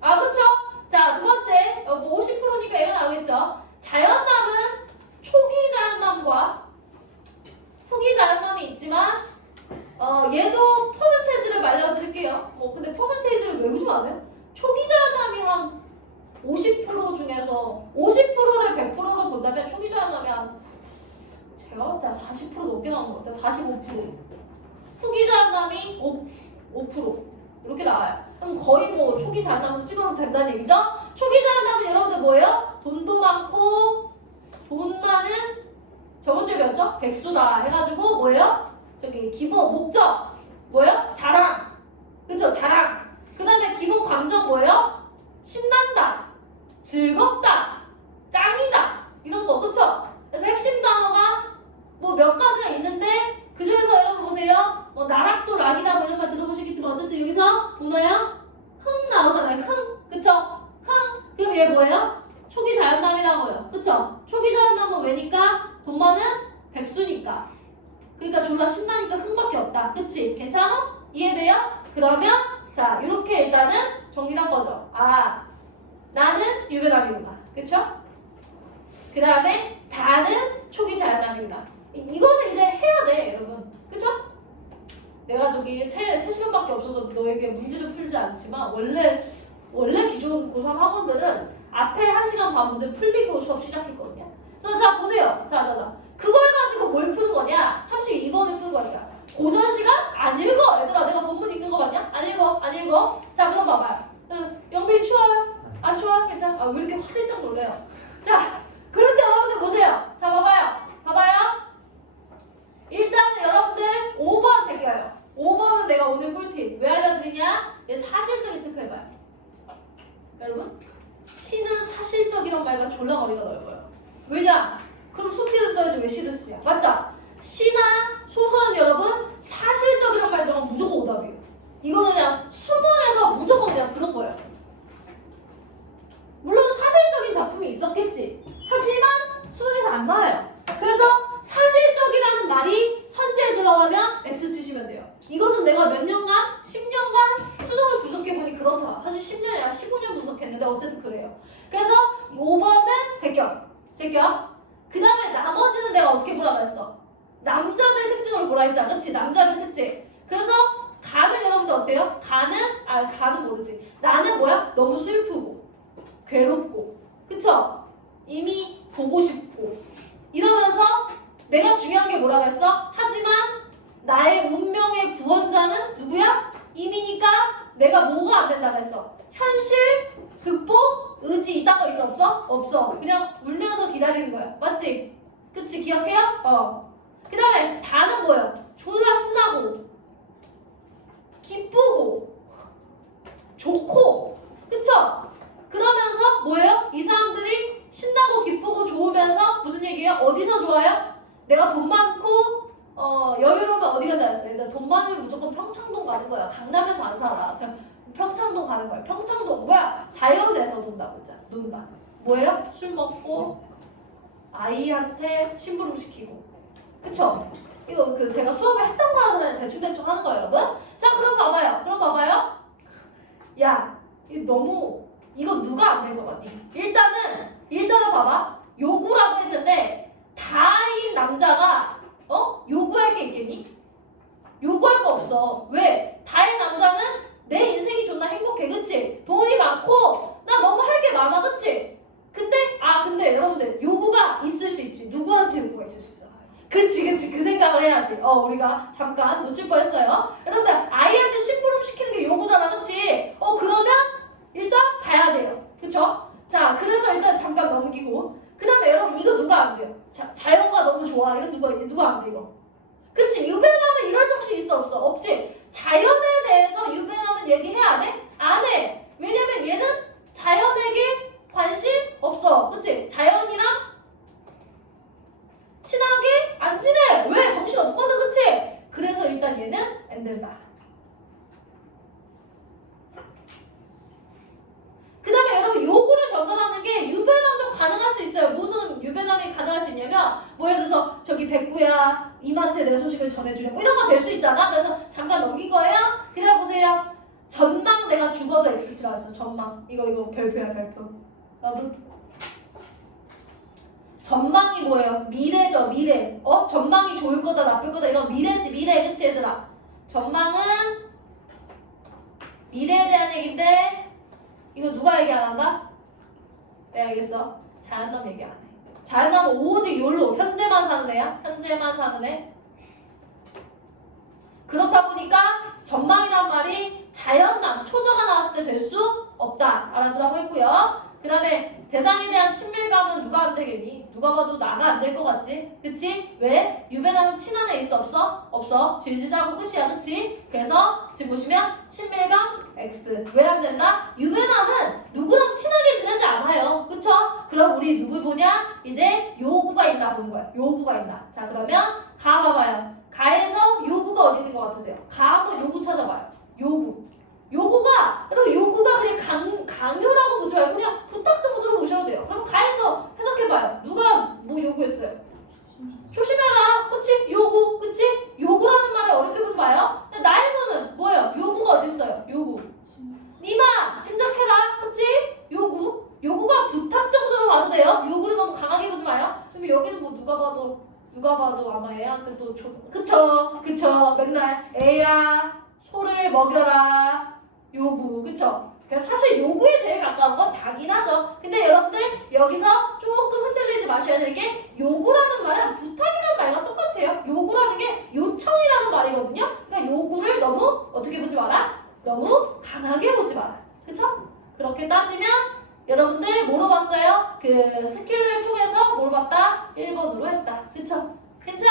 아, 그쵸? 자, 두 번째. 50%니까 이거 나오겠죠? 자연남은 초기 자연남과 후기 자연남이 있지만 얘도 퍼센테이지를 말려드릴게요. 근데 퍼센테이지를 외우지 마세요. 초기 자연남이 한 50% 중에서 50%를 100%로 본다면 초기 자연남이 한 제가 봤을 때 한 40% 넘게 나오는 것 같아요. 45%. 후기 자연남이 5% 이렇게 나와요. 그럼 거의 뭐 초기 자연남으로 찍어도 된다는 얘기죠? 초기 자연남은 여러분들 뭐예요? 돈도 많고 돈 많은 저번 주에 배웠죠? 백수다 해가지고 뭐예요? 저기 기본 목적 뭐예요? 자랑. 그쵸? 자랑. 그 다음에 기본 감정 뭐예요? 신난다, 즐겁다, 짱이다 이런 거. 그쵸? 그래서 핵심 단어가 뭐 몇 가지가 있는데 그 중에서 여러분 보세요. 나락도 락이다 뭐 이런 말 들어보시겠지만 어쨌든 여기서 보나요? 흥 나오잖아요. 흥. 그쵸? 흥. 그럼 얘 뭐예요? 초기 자연남이라고요. 그쵸? 초기 자연남은 왜니까? 돈 많은 백수니까. 그러니까 졸라 신나니까 흥밖에 없다. 그치? 괜찮아? 이해돼요? 그러면 자 이렇게 일단은 정리를 한 거죠. 아, 나는 유배남이구나. 그쵸? 그 다음에 다는 초기 자연남이구나. 이거는 이제 해야 돼 여러분. 그쵸? 내가 저기 3시간밖에 없어서 너에게 문제를 풀지 않지만 원래 기존 고3 학원들은 앞에 1시간 반 문제 풀리고 수업 시작했거든요. 그래서 자 보세요. 자 그걸 가지고 뭘 푸는 거냐? 32번을 푸는 거야. 고전 시간? 안 읽어. 얘들아 내가 본문 읽는 거 맞냐? 안 읽어. 자 그럼 봐봐요. 영빈이 추워요? 안 추워요? 괜찮아? 왜 이렇게 화들짝 놀래요? 자 그럴 때 여러분들 보세요. 자 봐봐요. 일단은 여러분들 5번 제껴요. 5번은 내가 오늘 꿀팁. 왜 알려드리냐? 얘 사실적인 체크해봐요. 여러분 시는 사실적이란 말과 졸라 거리가 넓어요. 왜냐? 그럼 수필을 써야지 왜 시를 쓰냐? 맞죠? 시나 소설은 여러분 사실적이란 말 들어가면 무조건 오답이에요. 이거는 그냥 수능에서 무조건 그냥 그런 거예요. 물론 사실적인 작품이 있었겠지. 하지만 수능에서 안 나와요. 그래서 사실적이라는 말이 선지에 들어가면 X 치시면 돼요. 이것은 내가 몇 년간, 10년간 수능을 분석해보니 그렇다. 사실 10년이 아니라 15년 분석했는데 어쨌든 그래요. 그래서 5번은 제껴. 그 다음에 나머지는 내가 어떻게 보라고 했어? 남자들 특징을 보라 했잖아. 그치? 남자들 특징. 그래서 가는 여러분들 어때요? 가는 모르지. 나는 뭐야? 너무 슬프고 괴롭고 그쵸? 이미 보고 싶고 이러면서 내가 중요한 게 뭐라고 했어? 하지만 나의 운명의 구원자는 누구야? 이미니까 내가 뭐가 안 된다고 했어? 현실, 극복, 의지 이딴 거 있어? 없어? 없어. 그냥 울면서 기다리는 거야. 맞지? 그치? 기억해요? 그 다음에 다는 뭐예요? 졸라 신나고 기쁘고 좋고 그쵸? 그러면서 뭐예요? 이 사람들이 신나고 기쁘고 좋으면서 무슨 얘기예요? 어디서 좋아요? 내가 돈 많고 여유로우면 어디 간다 했어요? 일단 돈 많으면 무조건 평창동 가는 거야. 강남에서 안 살아. 그냥 평창동 가는 거야. 평창동 뭐야? 자연에서 논다. 뭐예요? 술 먹고 아이한테 심부름 시키고. 그쵸? 이거 제가 수업을 했던 거라서 그냥 대충 하는 거예요, 여러분. 자, 그럼 봐봐요. 야, 이거 누가 안 된 거 같니? 일단은 봐봐. 요구라고 했는데 다인 남자가 요구할 게 있겠니? 요구할 거 없어. 왜? 다인 남자는 내 인생이 존나 행복해, 그치? 돈이 많고 나 너무 할 게 많아, 그치? 근데 여러분들 요구가 있을 수 있지. 누구한테 요구가 있을 수 있어? 그치 그 생각을 해야지. 우리가 잠깐 놓칠 뻔했어요. 여러분들 아이한테 심부름 시키는 게 요구잖아, 그치? 그러면 일단 봐야 돼요, 그쵸? 자, 그래서 일단 잠깐 넘기고 그 다음에 여러분 이거 누가 안 돼요? 자연과 너무 좋아 이런 누가 안 돼 이거? 그치? 유배남은 이럴 정신 있어 없어? 없지? 자연에 대해서 유배남은 얘기해야 돼? 안 해. 왜냐면 얘는 자연에게 관심 없어. 그치? 자연이랑 친하게 안 지내. 왜? 정신 없거든, 그치? 그래 안 된다. 그 다음에 여러분 요구를 전달하는 게 유배남도 가능할 수 있어요. 무슨 유배남이 가능할 수 있냐면 뭐 예를 들어서 저기 백구야 임한테 내 소식을 전해주렴 뭐 이런 거 될 수 있잖아. 그래서 잠깐 넘긴 거예요. 그 다음 보세요. 전망 내가 죽어도 X치 나왔어. 전망 이거 별표야 별표. 나도 전망이 뭐예요? 미래죠 미래. 전망이 좋을 거다 나쁠 거다 이런 미래지 미래. 그치 얘들아? 전망은 미래에 대한 얘기인데 이거 누가 얘기 안 한다? 네 알겠어. 자연남 얘기 안 해. 자연남은 오직 욜로 현재만 사는 애야. 현재만 사는 애. 그렇다 보니까 전망이란 말이 자연남 초저가 나왔을 때 될 수 없다. 알아두라고 했고요. 그 다음에 대상에 대한 친밀감은 누가 안 되겠니? 누가 봐도 나가 안 될 것 같지? 그치? 왜? 유배남은 친한 애 있어 없어? 없어. 질질하고 끝이야. 그치? 그래서 지금 보시면 친밀감 X. 왜 안 된다? 유배남은 누구랑 친하게 지내지 않아요. 그쵸? 그럼 우리 누굴 보냐? 이제 요구가 있나 보는 거야. 요구가 있나. 자 그러면 가 봐봐요. 가에서 요구가 어디 있는 것 같으세요? 가 한번 요구 찾아봐요. 요구. 요구가 여러분 요구가 그냥 강요라고 보지 말고 그냥 부탁 정도로 보셔도 돼요. 그럼 가에서 해석해봐요. 누가 뭐 요구했어요? 조심해라. 그치? 요구. 그치? 요구라는 말을 어렵게 보지 마요. 근데 나에서는 뭐예요? 요구가 어디 있어요? 요구. 니마 침착해라. 그치? 요구. 요구가 부탁 정도로 봐도 돼요. 요구를 너무 강하게 보지 마요. 지금 여기는 뭐 누가 봐도 아마 애한테 또 그쵸 맨날 애야 소를 먹여라 요구. 그쵸? 그래서 사실 요구에 제일 가까운 건 닭이긴 하죠. 근데 여러분들 여기서 조금 흔들리지 마셔야 될 게 요구라는 말은 부탁이라는 말과 똑같아요. 요구라는 게 요청이라는 말이거든요. 그러니까 요구를 너무 어떻게 보지 마라? 너무 강하게 보지 마라. 그쵸? 그렇게 따지면 여러분들 뭐로 봤어요? 그 스킬을 통해서 뭘 봤다? 1번으로 했다. 그쵸? 괜찮?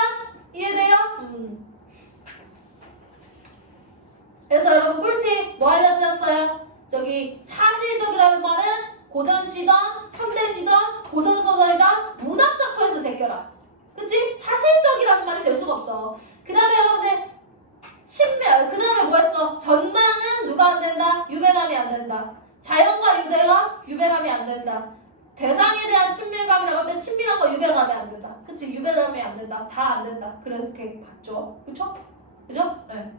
이해돼요? 그래서 여러분 꿀팁 뭐 알려드렸어요? 저기 사실적이라는 말은 고전시던, 현대시던, 고전소설이다, 문학작품에서 제껴라. 그치? 사실적이라는 말이 될 수가 없어. 그 다음에 여러분들 친밀, 그 다음에 뭐 했어? 전망은 누가 안 된다? 유배남이 안 된다. 자연과 유대가 유배감이 안 된다. 대상에 대한 친밀감이라고 하면 친밀함과 유배감이 안 된다. 그치? 유배감이 안 된다. 다 안 된다. 그렇게 봤죠. 그쵸? 그죠? 네.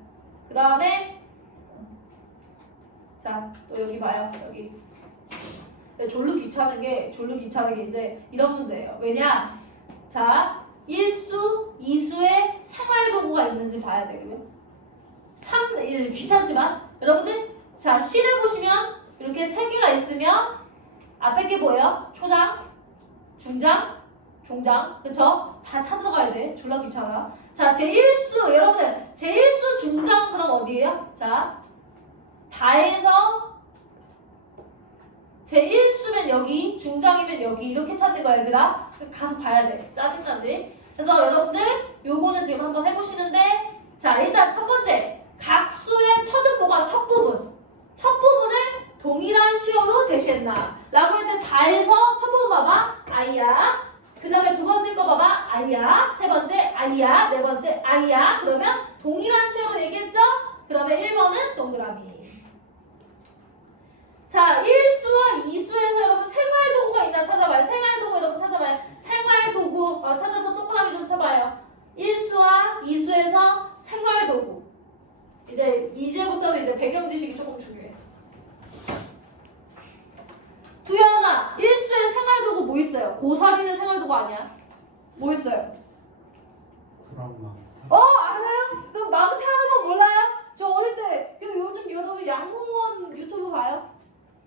그 다음에 자, 또 여기 봐요. 여기 졸로 귀찮은 게 이제 이런 문제예요. 왜냐? 자, 1수, 2수의 생활도구가 있는지 봐야 되고요. 3, 귀찮지만 여러분들 자, 시를 보시면 이렇게 3개가 있으면 앞에 게 뭐예요? 초장, 중장, 종장. 그쵸? 다 찾아가야 돼. 졸라 귀찮아. 자, 제1수 여러분들 제1수 중장 그럼 어디예요? 자, 다에서 제1수면 여기, 중장이면 여기 이렇게 찾는 거야 얘들아. 가서 봐야 돼. 짜증나지? 그래서 여러분들 요거는 지금 한번 해보시는데 자, 일단 첫 번째 각수의 첫은 뭐가? 첫 부분. 첫 부분을 동일한 시어로 제시했나? 라고 했는데 다에서 첫 부분 봐봐. 아이야. 그 다음에 두 번째 거 봐봐. 아이야. 세 번째 아이야. 네 번째 아이야. 그러면 동일한 시어로 얘기했죠? 그러면 1번은 동그라미. 자, 1수와 2수에서 여러분 생활도구가 있나 찾아봐요. 생활도구 여러분 찾아봐요. 생활도구 찾아서 동그라미 좀 쳐봐요. 1수와 2수에서 생활도구. 이제부터는 이제 배경 지식이 조금 중요해. 두현아, 1수에 생활도구 뭐 있어요? 고사리는 생활도구 아니야? 뭐 있어요? 구랑마. 알아요? 너 마그태 하는 거 몰라요? 저 어릴 때 요즘 여러분 양홍원 유튜브 봐요?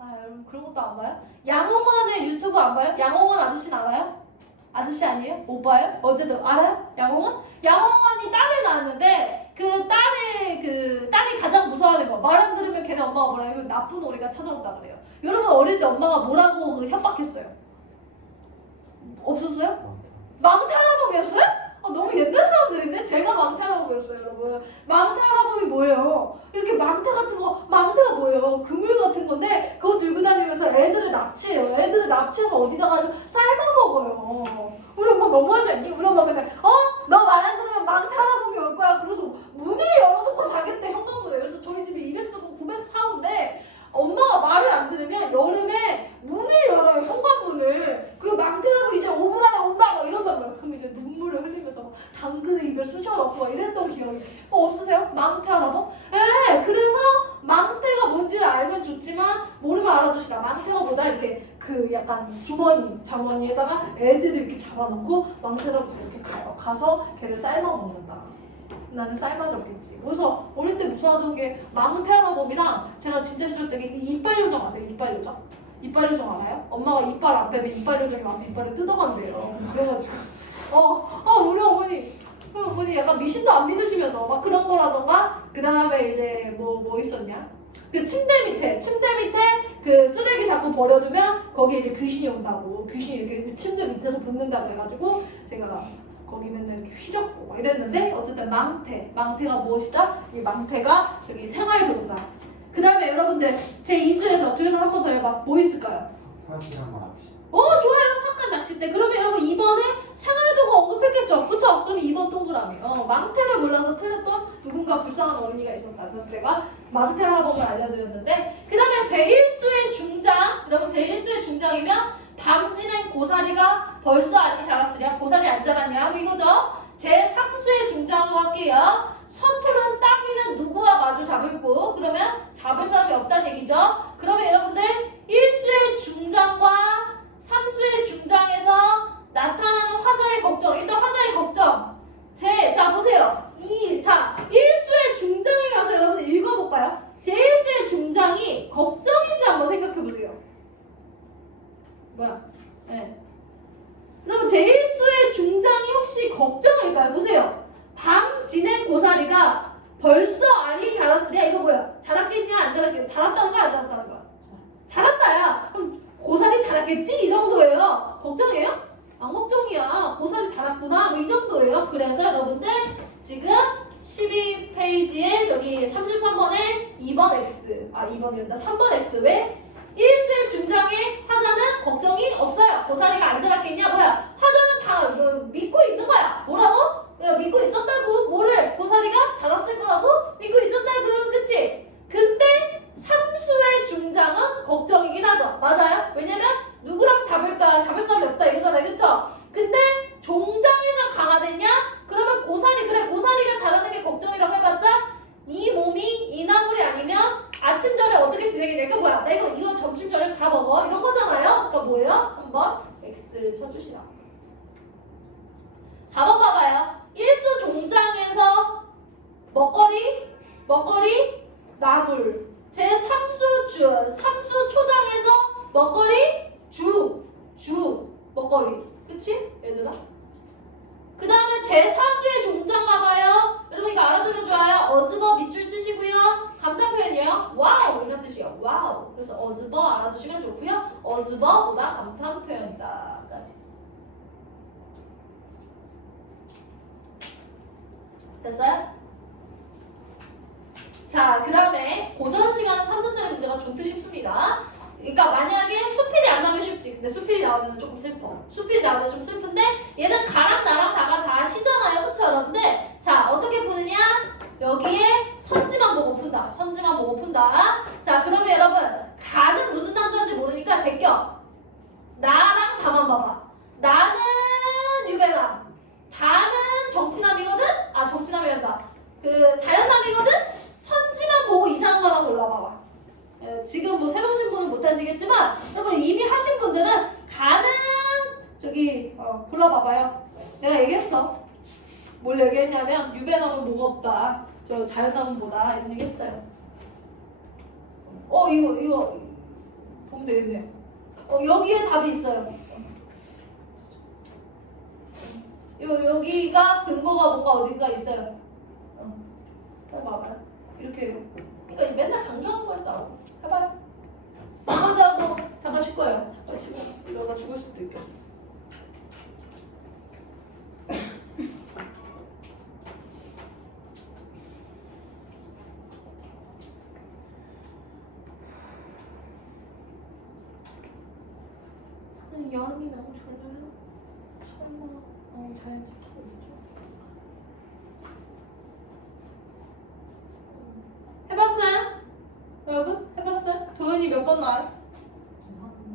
여러분 그런 것도 안 봐요? 양홍원의 유튜브 안 봐요? 양홍원 아저씨는 알아요? 아저씨 아니에요? 못 봐요? 어제도 알아요? 양홍원? 양홍원이 딸을 낳았는데 그 딸이 가장 무서워하는 거 말 안 들으면 걔네 엄마가 뭐라 해요? 나쁜 오리가 찾아온다 그래요. 여러분 어릴 때 엄마가 뭐라고 협박했어요? 없었어요? 망태 할아버지였어요? 너무 옛날 사람들인데? 제가 망태 할아버지였어요 여러분. 망태 할아버지 뭐예요? 이렇게 망태 같은 거, 망태가 뭐예요? 그물 같은 건데 그거 들고 다니면서 애들을 납치해요. 애들을 납치해서 어디다가 삶아먹어요. 우리 엄마 너무하지 않니? 우리 엄마 맨날 너 말 안 들으면 망태 할아버지 올 거야. 그래서 문을 열어놓고 자겠다. 당근을 입에 쑤셔넣고 막 이랬던 기억이 없으세요? 망태 알아봐? 예, 그래서 망태가 뭔지를 알면 좋지만 모르면 알아두시라. 망태가 뭐다 이렇게 그 약간 자머니에다가 애들을 이렇게 잡아놓고 망태라고 이렇게 가서 걔를 삶아 먹는다. 나는 삶아졌겠지. 그래서 어릴 때 무서워하던 게 망태 알아봄이랑 제가 진짜 싫었던 게 이빨 요정 아세요? 이빨 요정? 이빨 요정 알아요? 엄마가 이빨 안 빼면 이빨 요정이 와서 이빨을 뜯어간대요. 그래가지고 우리 어머니 약간 미신도 안 믿으시면서 막 그런 거라던가 그 다음에 이제 뭐 있었냐? 그 침대 밑에 그 쓰레기 자꾸 버려두면 거기에 이제 귀신이 온다고 귀신이 이렇게 침대 밑에서 붙는다고 해가지고 제가 거기 맨날 이렇게 휘젓고 막 이랬는데 어쨌든 망태가 무엇이다? 이 망태가 저기 생활도구다. 그 다음에 여러분들 제 이수에서 조연을 한 번 더 해봐. 뭐 있을까요? 사실한 낚시. 좋아요. 삭간 낚싯대. 그러면 여러분 이번에 생활도구 언급했겠죠? 그쵸? 그럼 2번 동그라미. 망태를 몰라서 틀렸던 누군가 불쌍한 어린이가 있었다. 그래서 내가 망태 하나범을 알려드렸는데 그 다음에 제1수의 중장. 여러분 제1수의 중장이면 밤 지낸 고사리가 벌써 아니 자랐으랴. 고사리 안 자랐냐? 이거죠? 제3수의 중장으로 할게요. 서투른 따귀는 누구와 마주 잡을 구? 그러면 잡을 사람이 없다는 얘기죠. 그러면 여러분들 1수의 중장과 3수의 중장에서 나타나는 화자의 걱정. 일단 화자의 걱정. 자 보세요. 1수의 중장에 가서 여러분들 읽어볼까요? 제1수의 중장이 걱정인지 한번 생각해보세요. 네. 그럼 제1수의 중장이 혹시 걱정일까요? 보세요. 밤 지낸 고사리가 벌써 아니 자랐으랴. 이거 뭐야? 자랐겠냐 안 자랐겠냐? 자랐다는 거야 안 자랐다는 거야? 자랐다야. 그럼 고사리 자랐겠지? 이 정도예요. 걱정이에요? 안 걱정이야. 고사리 자랐구나. 뭐 이 정도예요. 그래서 여러분들 지금 12페이지에 저기 33번에 2번 X 2번이란다. 3번 X 왜? 1수의 중장의 화자는 걱정이 없어요. 고사리가 안 자랐겠냐? 뭐야? 화자는 다 믿고 있는 거야. 뭐라고? 믿고 있었다고. 뭐를? 고사리가 자랐을 거라고? 믿고 있었다고. 그치? 근데 3수의 중장은 걱정이긴 하죠. 맞아요? 왜냐면 누구랑 잡을까? 잡을 사람이 없다 이거잖아요. 그쵸? 근데 종장에서 강화됐냐? 그러면 고사리가 자라는 게 걱정이라고 해봤자 이 몸이 이나물이 아니면 아침 전에 어떻게 지내게 될까? 뭐야? 나 이거 점심 저녁 다 먹어. 이런 거잖아요. 그러니까 뭐예요? 3번 X 쳐주시라. 4번 봐봐요. 1수 종장에서 먹거리, 나물. 제3수 초장에서 먹거리, 먹거리. 그치? 얘들아? 그 다음에 제4수의 종장 가봐요. 여러분 이거 알아두면 좋아요. 어즈버 밑줄 치시고요. 감탄 표현이에요. 와우 이런 뜻이에요. 와우. 그래서 어즈버 알아두시면 좋고요. 어즈버보다 감탄 표현이다. 까지. 됐어요? 자, 그 다음에 고전 시간 3차짜리 문제가 좋듯 쉽습니다. 그러니까 만약에 수필이 안 나오면 쉽지. 근데 수필이 나오면 조금 슬퍼. 수필이 나오면 좀 슬픈데 얘는 가랑 나랑 나가 다 시잖아요. 그쵸 여러분들? 자, 어떻게 푸느냐? 여기에 선지만 보고 푼다. 자, 그러면 여러분 가는 무슨 남자인지 모르니까 제껴. 나랑 다만 봐봐. 나는 유배남. 다는 정치남이거든? 정치남이란다. 그 자연남이거든? 선지만 보고 이상한 거 하나 골라봐봐. 지금 뭐 새로 오신 분은 못하시겠지만 여러분 이미 하신 분들은 가는 저기 골라봐봐요. 내가 얘기했어. 뭘 얘기했냐면 유배남은 뭐가 없다. 저 자연남보다 이런 얘기했어요. 이거 보면 되겠네. 여기에 답이 있어요. 여기가 근거가 뭔가 어딘가 있어요. 해봐봐요. 이렇게 그러니까 맨날 강조하는 거였다고. 해봐요. 나머지 하고 잠깐 쉴 거예요. 잠깐 쉬고 이러다 죽을 수도 있겠어. 여름이 너무 졸려요. 설마 잘 지키고 있죠? 해봤어요? 여러분? 해봤어요? 도현이 몇 번 나와요?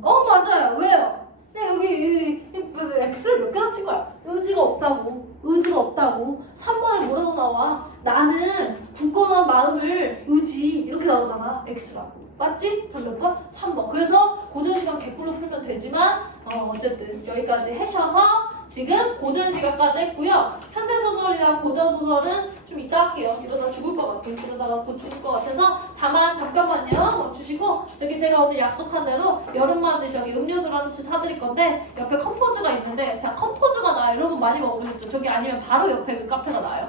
맞아요. 왜요? 근데 여기 X를 몇 개나 친 거야? 의지가 없다고. 의지가 없다고. 3번에 뭐라고 나와? 나는 굳건한 마음을 의지 이렇게 나오잖아. X라고. 맞지? 답 몇 번? 3번. 그래서 고전 시간 개꿀로 풀면 되지만 어쨌든 여기까지 하셔서 지금 고전 시간까지 했고요. 현대 소설이랑 고전 소설은 좀 이따 할게요. 이러다 죽을 것 같아요. 이러다가 곧 죽을 것 같아서 다만 잠깐만요. 멈추시고 저기 제가 오늘 약속한 대로 여름맞이 저기 음료수를 하나씩 사드릴 건데 옆에 컴포즈가 있는데 자 컴포즈가 나요. 여러분 많이 먹어보셨죠? 저기 아니면 바로 옆에 그 카페가 나요.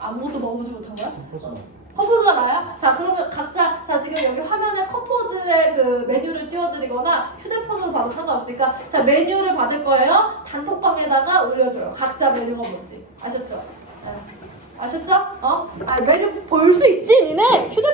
아무것도 먹어보지 못한 거야? 컴포즈가 나요? 자 그러면 각자 자 지금 여기 화면에 컴포즈의 그 메뉴를 띄워드리거나 휴대폰으로 봐도 상관없으니까 자 메뉴를 받을 거예요. 단톡방에다가 올려줘요. 각자 메뉴가 뭔지 아셨죠? 네. 아셨죠? 메뉴 볼 수 있지 니네 휴대폰